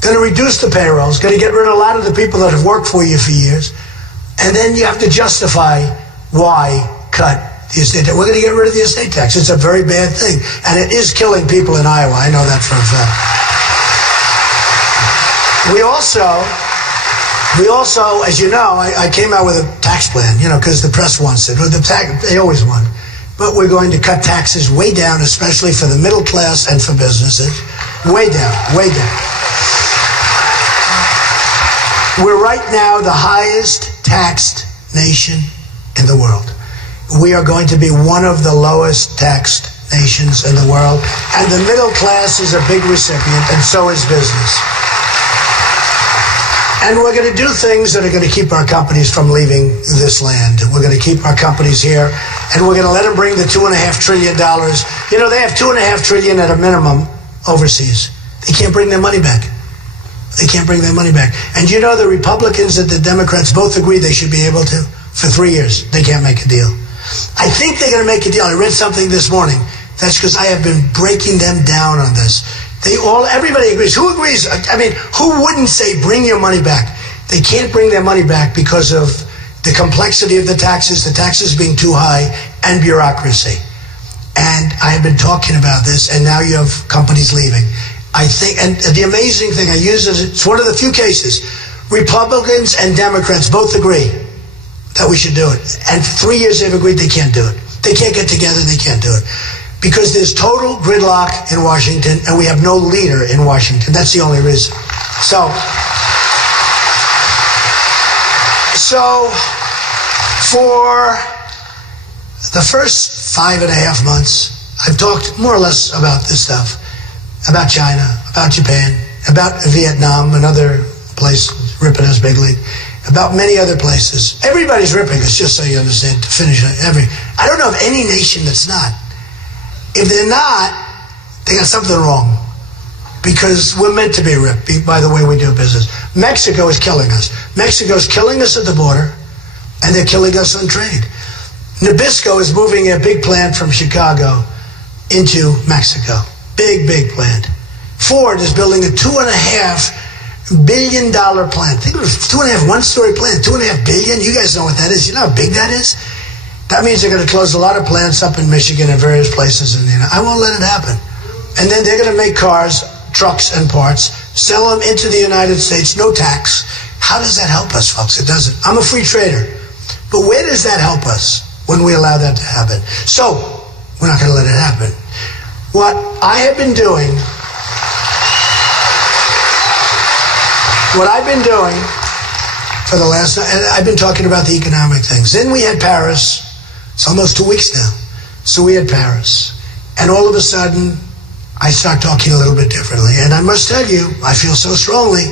going to reduce the payrolls, going to get rid of a lot of the people that have worked for you for years, and then you have to justify why cut the estate tax. We're going to get rid of the estate tax. It's a very bad thing, and it is killing people in Iowa. I know that for a fact. We also, as you know, I came out with a tax plan, you know, because the press wants it. They always want it. But we're going to cut taxes way down, especially for the middle class and for businesses. Way down, way down. We're right now the highest taxed nation in the world. We are going to be one of the lowest taxed nations in the world. And the middle class is a big recipient, and so is business. And we're going to do things that are going to keep our companies from leaving this land. We're going to keep our companies here, and we're going to let them bring the $2.5 trillion. You know, they have $2.5 trillion at a minimum overseas. They can't bring their money back. They can't bring their money back. And you know, the Republicans and the Democrats both agree they should be able to. For 3 years, they can't make a deal. I think they're going to make a deal. I read something this morning. That's because I have been breaking them down on this. Everybody agrees. Who agrees? I mean, who wouldn't say bring your money back? They can't bring their money back because of the complexity of the taxes being too high, and bureaucracy. And I have been talking about this, and now you have companies leaving. I think, and the amazing thing, it's one of the few cases, Republicans and Democrats both agree that we should do it. And for 3 years they've agreed they can't do it. They can't get together, they can't do it. Because there's total gridlock in Washington, and we have no leader in Washington. That's the only reason. So for the first 5.5 months, I've talked more or less about this stuff, about China, about Japan, about Vietnam, another place ripping us bigly, about many other places. Everybody's ripping us, just so you understand, to finish it. I don't know of any nation that's not. If they're not, they got something wrong. Because we're meant to be ripped by the way we do business. Mexico is killing us. Mexico's killing us at the border, and they're killing us on trade. Nabisco is moving a big plant from Chicago into Mexico. Big, big plant. Ford is building a $2.5 billion plant. Think of it, one-story plant, $2.5 billion. You guys know what that is. You know how big that is? That means they're going to close a lot of plants up in Michigan and various places. I won't let it happen. And then they're going to make cars, trucks, and parts, sell them into the United States, no tax. How does that help us, folks? It doesn't. I'm a free trader. But where does that help us when we allow that to happen? So, we're not going to let it happen. What I have been doing, for the last, and I've been talking about the economic things. Then we had Paris. It's almost 2 weeks now. So we had Paris. And all of a sudden, I start talking a little bit differently. And I must tell you, I feel so strongly,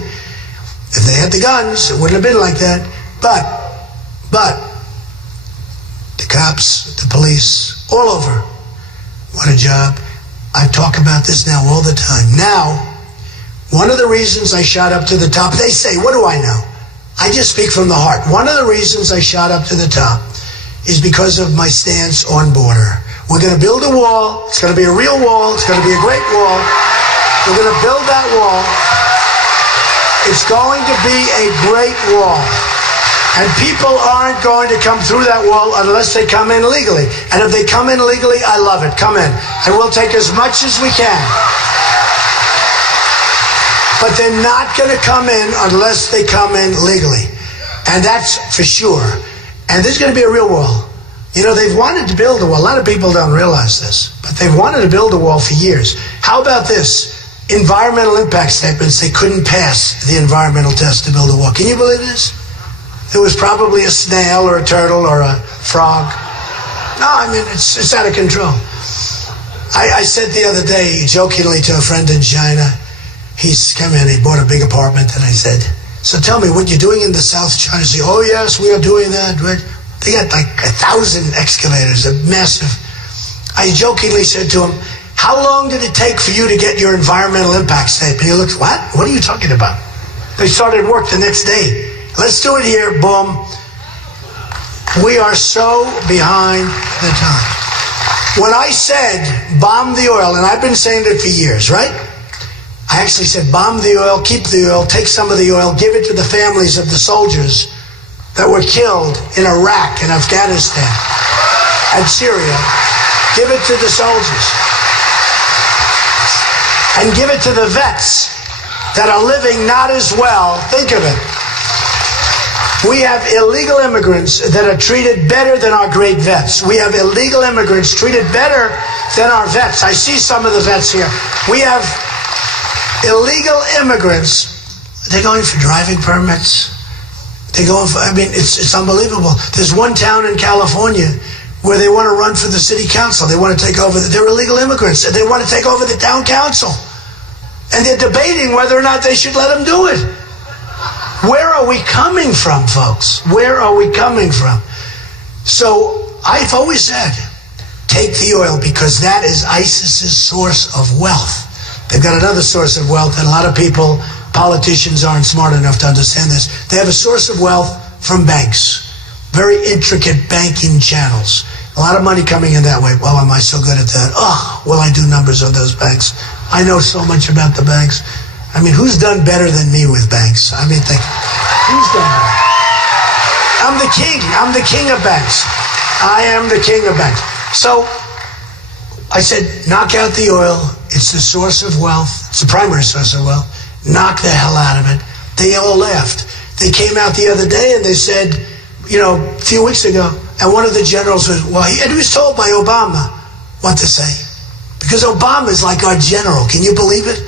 if they had the guns, it wouldn't have been like that. But, the cops, the police, all over, what a job. I talk about this now all the time. Now, one of the reasons I shot up to the top, they say, what do I know? I just speak from the heart. One of the reasons I shot up to the top is because of my stance on border. We're going to build a wall. It's going to be a real wall. It's going to be a great wall. We're going to build that wall. It's going to be a great wall. And people aren't going to come through that wall unless they come in legally. And if they come in legally, I love it. Come in. And we'll take as much as we can. But they're not going to come in unless they come in legally. And that's for sure. And there's going to be a real wall. You know, they've wanted to build a wall. A lot of people don't realize this, but they've wanted to build a wall for years. How about this? Environmental impact statements, they couldn't pass the environmental test to build a wall. Can you believe this? There was probably a snail or a turtle or a frog. No, I mean, it's out of control. I said the other day, jokingly, to a friend in China, he's come in, he bought a big apartment, and I said, so tell me, what you're doing in the South China Sea? Oh, yes, we are doing that, right? They got like 1,000 excavators, they're massive. I jokingly said to him, how long did it take for you to get your environmental impact statement? He looked, what? What are you talking about? They started work the next day. Let's do it here, boom. We are so behind the time. When I said bomb the oil, and I've been saying it for years, right? I actually said bomb the oil, keep the oil, take some of the oil, give it to the families of the soldiers that were killed in Iraq and Afghanistan and Syria. Give it to the soldiers. And give it to the vets that are living not as well. Think of it. We have illegal immigrants that are treated better than our great vets. We have illegal immigrants treated better than our vets. I see some of the vets here. We have illegal immigrants. They're going for driving permits. They're going for, I mean, it's unbelievable. There's one town in California where they want to run for the city council. They want to take over, they're illegal immigrants, and they want to take over the town council. And they're debating whether or not they should let them do it. Where are we coming from, folks? Where are we coming from? So I've always said, take the oil, because that is ISIS's source of wealth. They've got another source of wealth, and a lot of people, politicians aren't smart enough to understand this. They have a source of wealth from banks, very intricate banking channels. A lot of money coming in that way. Well, am I so good at that? Oh, will I do numbers on those banks? I know so much about the banks. I mean, who's done better than me with banks? I mean, think, who's done better? I'm the king. I'm the king of banks. I am the king of banks. So I said, knock out the oil. It's the source of wealth. It's the primary source of wealth. Knock the hell out of it. They all laughed. They came out the other day and they said, you know, a few weeks ago, and one of the generals was, well, he was told by Obama what to say. Because Obama is like our general. Can you believe it?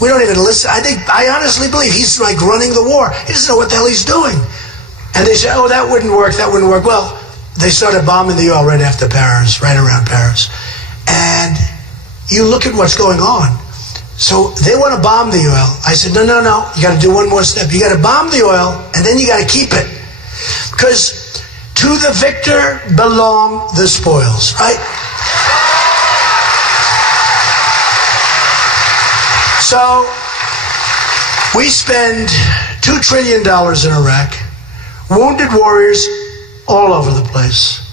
We don't even listen. I honestly believe he's like running the war. He doesn't know what the hell he's doing. And they said, oh, that wouldn't work. That wouldn't work. Well, they started bombing the oil right after Paris, right around Paris. And you look at what's going on. So they want to bomb the oil. I said, no. You got to do one more step. You got to bomb the oil, and then you got to keep it. Because to the victor belong the spoils, right? So we spend $2 trillion in Iraq, wounded warriors all over the place.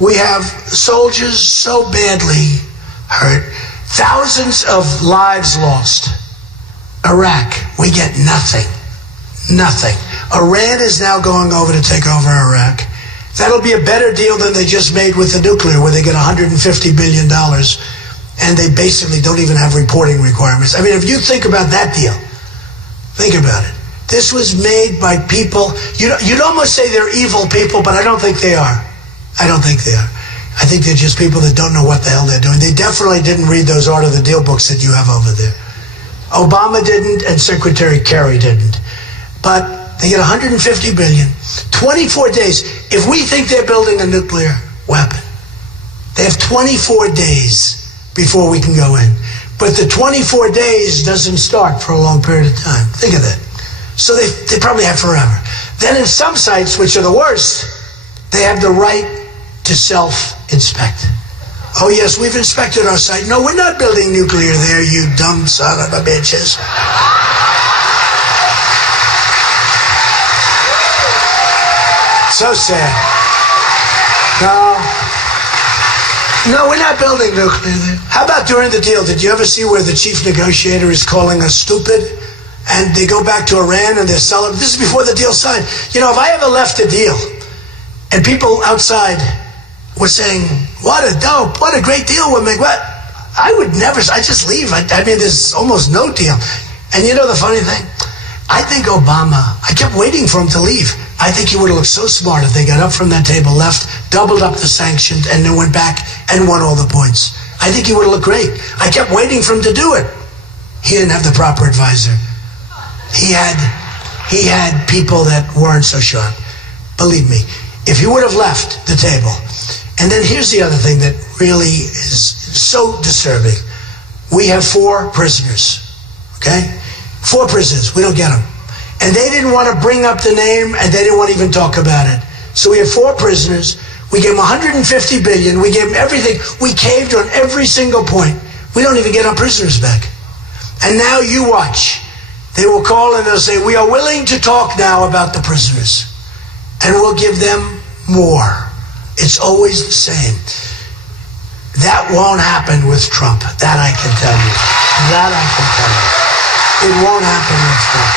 We have soldiers so badly hurt, thousands of lives lost. Iraq, we get nothing. Nothing. Iran is now going over to take over Iraq. That'll be a better deal than they just made with the nuclear, where they get $150 billion. And they basically don't even have reporting requirements. I mean, if you think about that deal, think about it. This was made by people, you'd almost say they're evil people, but I don't think they are. I don't think they are. I think they're just people that don't know what the hell they're doing. They definitely didn't read those Art of the Deal books that you have over there. Obama didn't, and Secretary Kerry didn't. But they get $150 billion, 24 days. If we think they're building a nuclear weapon, they have 24 days before we can go in. But the 24 days doesn't start for a long period of time. Think of that. So they probably have forever. Then in some sites, which are the worst, they have the right to self-inspect. Oh yes, we've inspected our site. No, we're not building nuclear there, you dumb son of a bitches. So sad. No, we're not building nuclear there. How about during the deal? Did you ever see where the chief negotiator is calling us stupid? And they go back to Iran and they're selling. This is before the deal's signed. You know, if I ever left a deal and people outside were saying, what a dope, what a great deal we're making, what? I would never, I just leave. I mean, there's almost no deal. And you know the funny thing? I think Obama, I kept waiting for him to leave. I think he would have looked so smart if they got up from that table, left, doubled up the sanctions, and then went back and won all the points. I think he would have looked great. I kept waiting for him to do it. He didn't have the proper advisor. He had people that weren't so sharp. Believe me, if he would have left the table. And then here's the other thing that really is so disturbing. We have 4 prisoners, okay? 4 prisoners, we don't get them. And they didn't want to bring up the name, and they didn't want to even talk about it. So we have 4 prisoners. We gave them $150 billion. We gave them everything. We caved on every single point. We don't even get our prisoners back. And now you watch. They will call and they'll say, we are willing to talk now about the prisoners. And we'll give them more. It's always the same. That won't happen with Trump. That I can tell you. That I can tell you. It won't happen with Trump.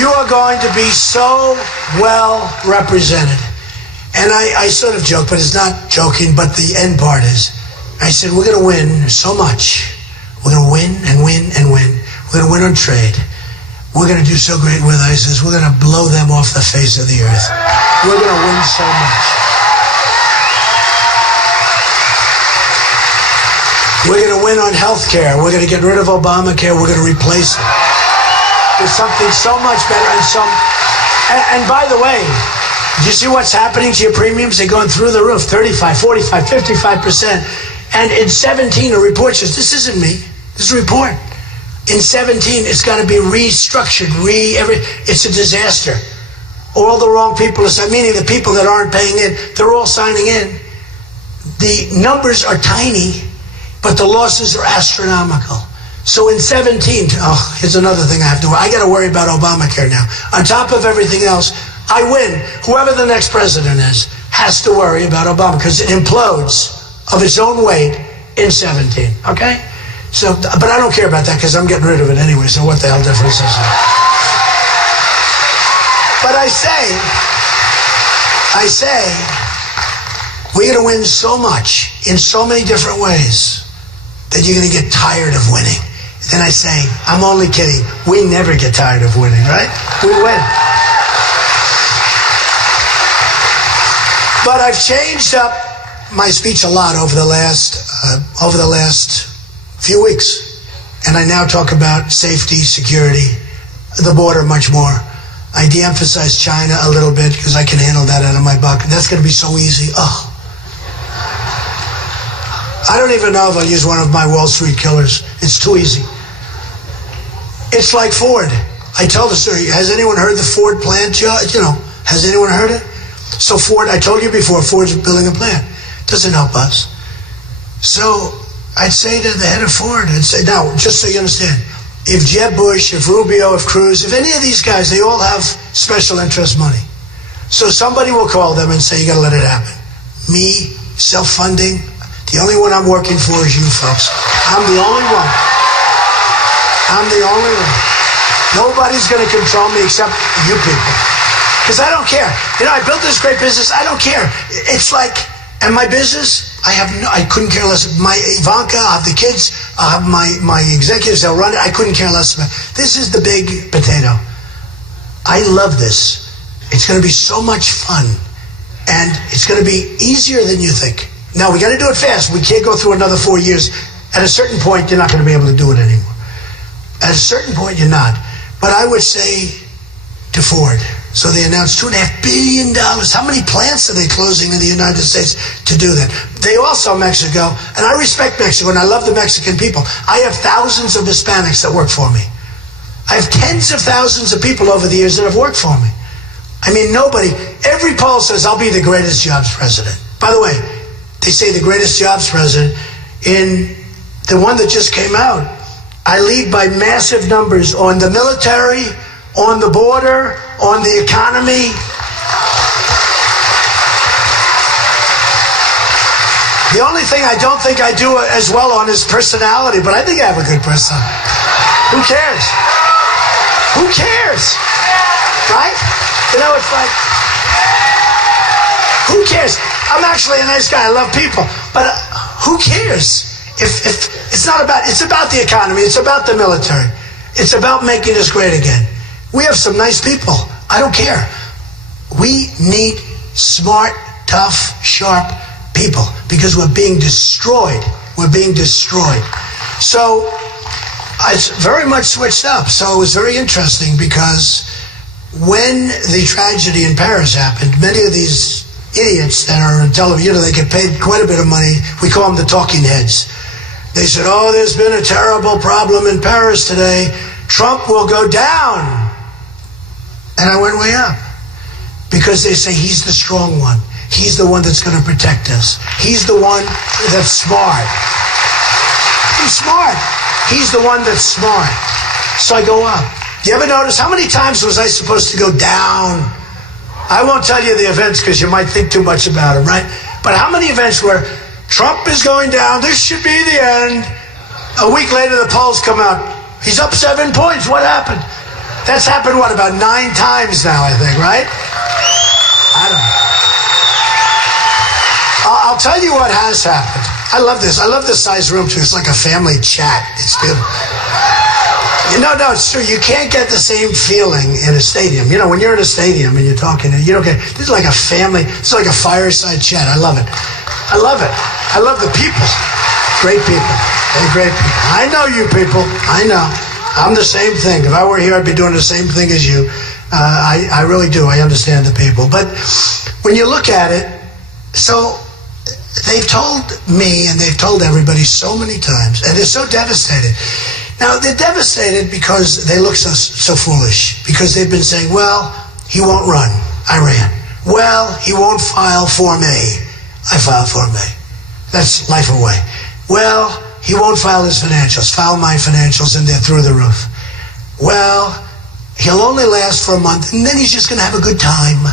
You are going to be so well represented. And I sort of joke, but it's not joking, but the end part is, I said, we're going to win so much. We're going to win and win and win. We're going to win on trade. We're going to do so great with ISIS. We're going to blow them off the face of the earth. We're going to win so much. We're going to win on health care. We're going to get rid of Obamacare. We're going to replace it. There's something so much better. And by the way, do you see what's happening to your premiums? They're going through the roof, 35, 45, 55%. And in 17, a report says, this isn't me, this is a report. In 17, it's got to be restructured, it's a disaster. All the wrong people are, meaning the people that aren't paying in, they're all signing in. The numbers are tiny, but the losses are astronomical. So in 17, here's another thing I got to worry about Obamacare now. On top of everything else, I win. Whoever the next president is has to worry about Obama because it implodes of its own weight in 17, okay? So, but I don't care about that because I'm getting rid of it anyway, so what the hell difference is it? But I say, we're going to win so much in so many different ways that you're going to get tired of winning. Then I say, I'm only kidding. We never get tired of winning, right? We win. But I've changed up my speech a lot over the last few weeks. And I now talk about safety, security, the border much more. I de-emphasize China a little bit because I can handle that out of my bucket. That's going to be so easy. I don't even know if I'll use one of my Wall Street killers. It's too easy. It's like Ford. I told the story. Has anyone heard the Ford plant? Has anyone heard it? So Ford, I told you before, Ford's building a plant. Doesn't help us. So I'd say to the head of Ford, I'd say, now, just so you understand, if Jeb Bush, if Rubio, if Cruz, if any of these guys, they all have special interest money. So somebody will call them and say, you got to let it happen. Me, self-funding, the only one I'm working for is you folks. I'm the only one. I'm the only one. Nobody's going to control me except you people. Because I don't care. I built this great business. I don't care. It's like, and my business, I couldn't care less. My Ivanka, I have the kids, I have my executives, they'll run it. I couldn't care less about it. This is the big potato. I love this. It's going to be so much fun. And it's going to be easier than you think. Now, we got to do it fast. We can't go through another 4 years. At a certain point, you're not going to be able to do it anymore. At a certain point, you're not. But I would say to Ford, so they announced $2.5 billion. How many plants are they closing in the United States to do that? They also, Mexico, and I respect Mexico, and I love the Mexican people. I have thousands of Hispanics that work for me. I have tens of thousands of people over the years that have worked for me. I mean, every poll says I'll be the greatest jobs president. By the way, they say the greatest jobs president. In the one that just came out, I lead by massive numbers on the military, on the border, on the economy. The only thing I don't think I do as well on is personality, but I think I have a good personality. Who cares? Who cares? Right? You know, it's like, who cares? I'm actually a nice guy. I love people. But who cares? If it's not about, it's about the economy. It's about the military. It's about making us great again. We have some nice people. I don't care. We need smart, tough, sharp people because we're being destroyed. We're being destroyed. So it's very much switched up. So it was very interesting because when the tragedy in Paris happened, many of these idiots that are on television, they get paid quite a bit of money. We call them the talking heads. They said, oh, there's been a terrible problem in Paris today. Trump will go down. And I went way up. Because they say he's the strong one. He's the one that's going to protect us. He's the one that's smart. He's smart. He's the one that's smart. So I go up. Do you ever notice how many times was I supposed to go down? I won't tell you the events because you might think too much about them, right? But how many events where Trump is going down, this should be the end. A week later, the polls come out. He's up 7 points. What happened? That's happened, what, about 9 times now, I think, right? I don't know. I'll tell you what has happened. I love this. I love this size room, too. It's like a family chat. It's good. No, it's true. You can't get the same feeling in a stadium. You know, when you're in a stadium and you're talking, you don't get, this is like a family, this is like a fireside chat. I love it. I love it. I love the people. Great people. They're great people. I know you people. I know. I'm the same thing. If I were here, I'd be doing the same thing as you. I really do. I understand the people. But when you look at it, so they've told me and they've told everybody so many times, and they're so devastated. Now, they're devastated because they look so foolish, because they've been saying, well, he won't run. I ran. Well, he won't file Form A. I filed Form A. That's life away. Well, he won't file his financials. File my financials and they're through the roof. Well, he'll only last for a month and then he's just going to have a good time.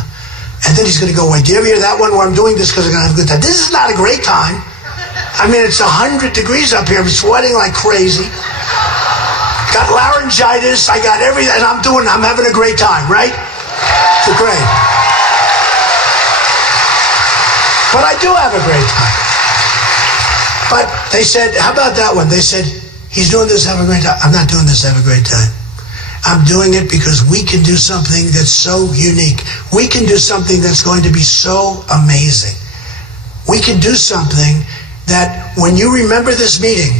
And then he's going to go away. Do you ever hear that one where I'm doing this because I'm going to have a good time? This is not a great time. I mean, it's 100 degrees up here. I'm sweating like crazy. Got laryngitis. I got everything. And I'm having a great time, right? It's great. But I do have a great time. But they said, how about that one? They said, he's doing this, have a great time. I'm not doing this, have a great time. I'm doing it because we can do something that's so unique. We can do something that's going to be so amazing. We can do something that when you remember this meeting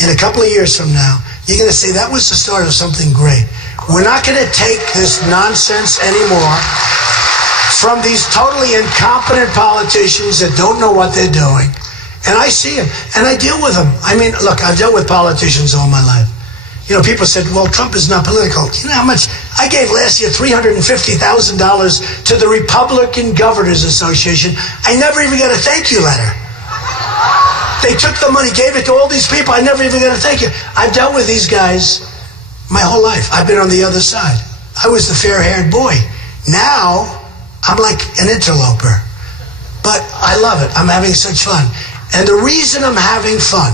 in a couple of years from now, you're going to say that was the start of something great. We're not going to take this nonsense anymore from these totally incompetent politicians that don't know what they're doing. And I see them, and I deal with them. I mean, look, I've dealt with politicians all my life. You know, people said, well, Trump is not political. You know how much? I gave last year $350,000 to the Republican Governors Association. I never even got a thank you letter. They took the money, gave it to all these people. I never even got a thank you. I've dealt with these guys my whole life. I've been on the other side. I was the fair-haired boy. Now, I'm like an interloper. But I love it. I'm having such fun. And the reason I'm having fun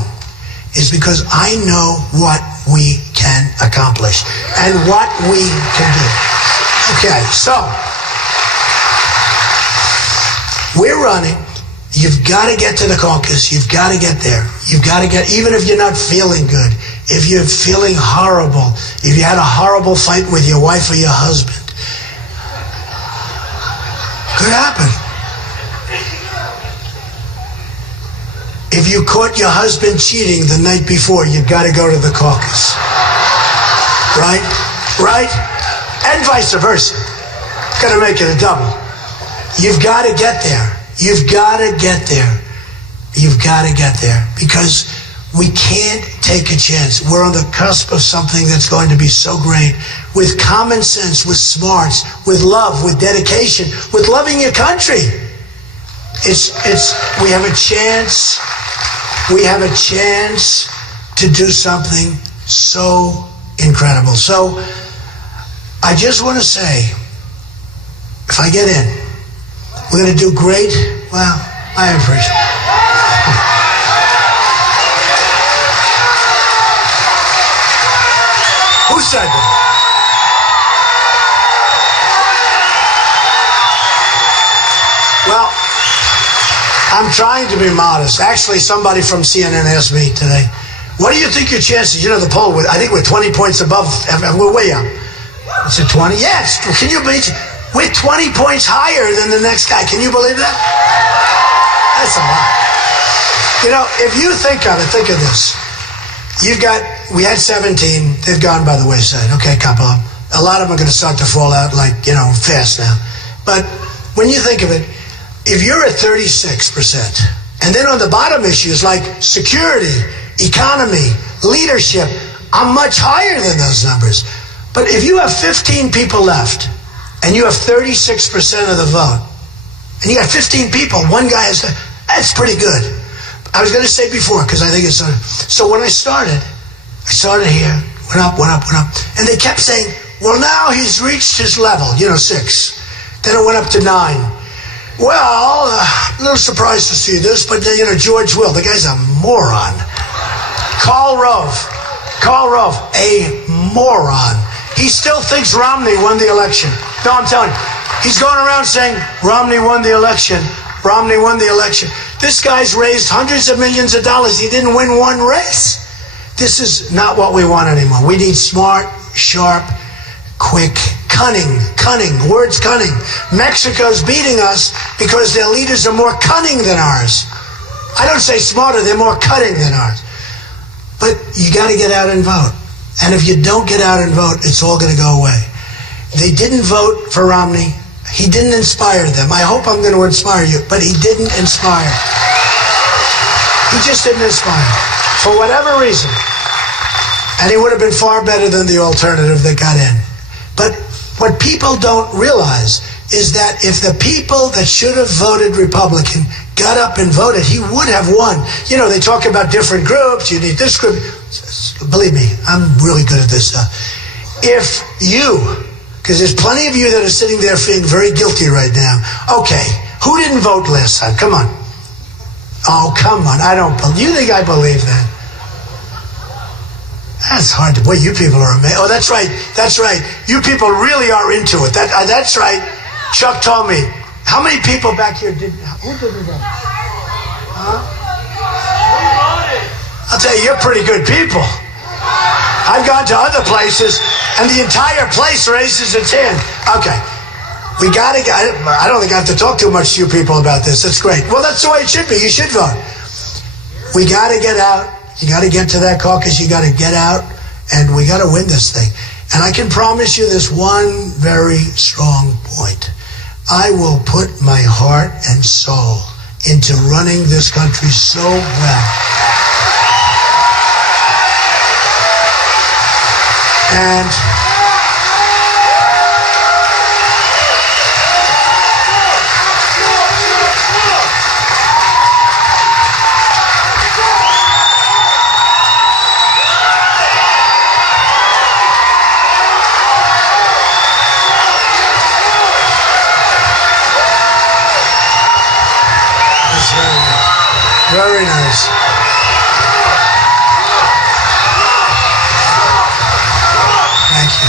is because I know what we can accomplish and what we can do. Okay, so we're running. You've got to get to the caucus. You've got to get there. You've got to get, even if you're not feeling good, if you're feeling horrible, if you had a horrible fight with your wife or your husband, could happen. If you caught your husband cheating the night before, you've got to go to the caucus. Right? Right? And vice versa. Got to make it a double. You've got to get there. You've got to get there. You've got to get there. Because we can't take a chance. We're on the cusp of something that's going to be so great. With common sense, with smarts, with love, with dedication, with loving your country. We have a chance. We have a chance to do something so incredible. So I just want to say, if I get in, we're going to do great. Well, I appreciate it. said that? Well, I'm trying to be modest. Actually, somebody from CNN asked me today, what do you think your chances? You know, the poll, I think we're 20 points above, we're way up. Is it 20? Yes. Can you believe it? We're 20 points higher than the next guy. Can you believe that? That's a lot. You know, if you think of it, think of this. We had 17, they've gone by the wayside. Okay, couple of them. A lot of them are going to start to fall out fast now. But when you think of it, if you're at 36%, and then on the bottom issues like security, economy, leadership, I'm much higher than those numbers. But if you have 15 people left, and you have 36% of the vote, and you got 15 people, one guy has that's pretty good. I was going to say before, because I think it's so when I started here, went up, and they kept saying, well, now he's reached his level, 6. Then it went up to 9. Well, a little surprised to see this, but George Will, the guy's a moron. Karl Rove, a moron. He still thinks Romney won the election. No, I'm telling you, he's going around saying Romney won the election. Romney won the election. This guy's raised hundreds of millions of dollars. He didn't win one race. This is not what we want anymore. We need smart, sharp, quick, cunning, words cunning. Mexico's beating us because their leaders are more cunning than ours. I don't say smarter, they're more cunning than ours. But you got to get out and vote. And if you don't get out and vote, it's all going to go away. They didn't vote for Romney. He didn't inspire them. I hope I'm going to inspire you, but he didn't inspire. He just didn't inspire. For whatever reason. And he would have been far better than the alternative that got in. But what people don't realize is that if the people that should have voted Republican got up and voted, he would have won. They talk about different groups. You need this group. Believe me, I'm really good at this stuff. If you, because there's plenty of you that are sitting there feeling very guilty right now. Okay, who didn't vote last time? Come on. Oh, come on. You think I believe that? That's hard to believe. You people are amazing. Oh, that's right. You people really are into it. That's right. Chuck told me. How many people back here who didn't vote? Huh? I'll tell you, you're pretty good people. I've gone to other places, and the entire place raises its hand. Okay. I don't think I have to talk too much to you people about this. That's great. Well, that's the way it should be. You should vote. We got to get out. You got to get to that caucus. You got to get out, and we got to win this thing. And I can promise you this one very strong point. I will put my heart and soul into running this country so well. And very nice. Thank you.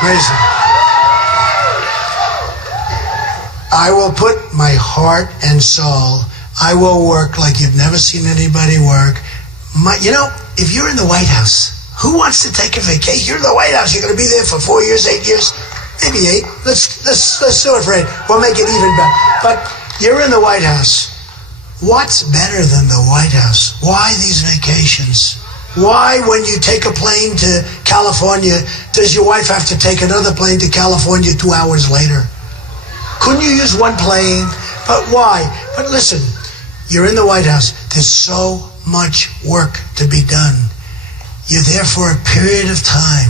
Amazing. I will put my heart and soul. I will work like you've never seen anybody work. If you're in the White House, who wants to take a vacation? You're in the White House. You're going to be there for 4 years, 8 years, maybe 8. Let's do it for 8. We'll make it even better. But you're in the White House. What's better than the White House? Why these vacations? Why, when you take a plane to California, does your wife have to take another plane to California 2 hours later? Couldn't you use one plane? But why? But listen, you're in the White House. There's so much work to be done. You're there for a period of time.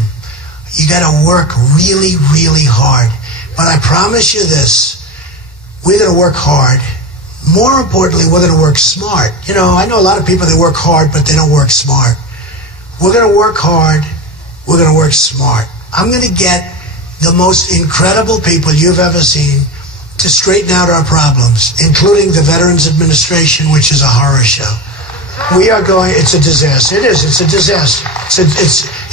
You got to work really, really hard. But I promise you this, we're going to work hard. More importantly, we're going to work smart. I know a lot of people that work hard, but they don't work smart. We're going to work hard. We're going to work smart. I'm going to get the most incredible people you've ever seen to straighten out our problems, including the Veterans Administration, which is a horror show. It's a disaster. It's a disaster.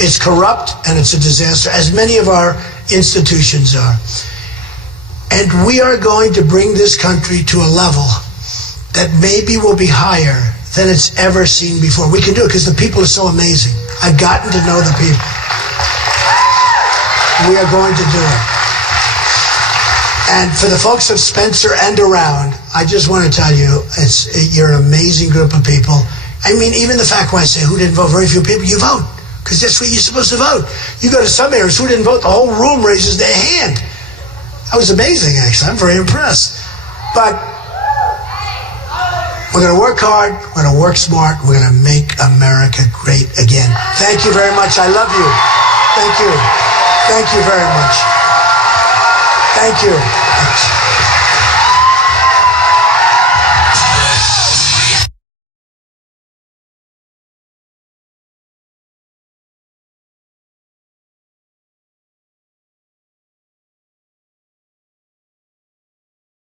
It's corrupt and it's a disaster, as many of our institutions are. And we are going to bring this country to a level that maybe will be higher than it's ever seen before. We can do it because the people are so amazing. I've gotten to know the people. We are going to do it. And for the folks of Spencer and around, I just want to tell you, you're an amazing group of people. I mean, even the fact when I say who didn't vote, very few people, you vote, because that's what you're supposed to vote. You go to some areas, who didn't vote, the whole room raises their hand. That was amazing, actually. I'm very impressed. But we're going to work hard, we're going to work smart, we're going to make America great again. Thank you very much. I love you. Thank you. Thank you very much. Thank you.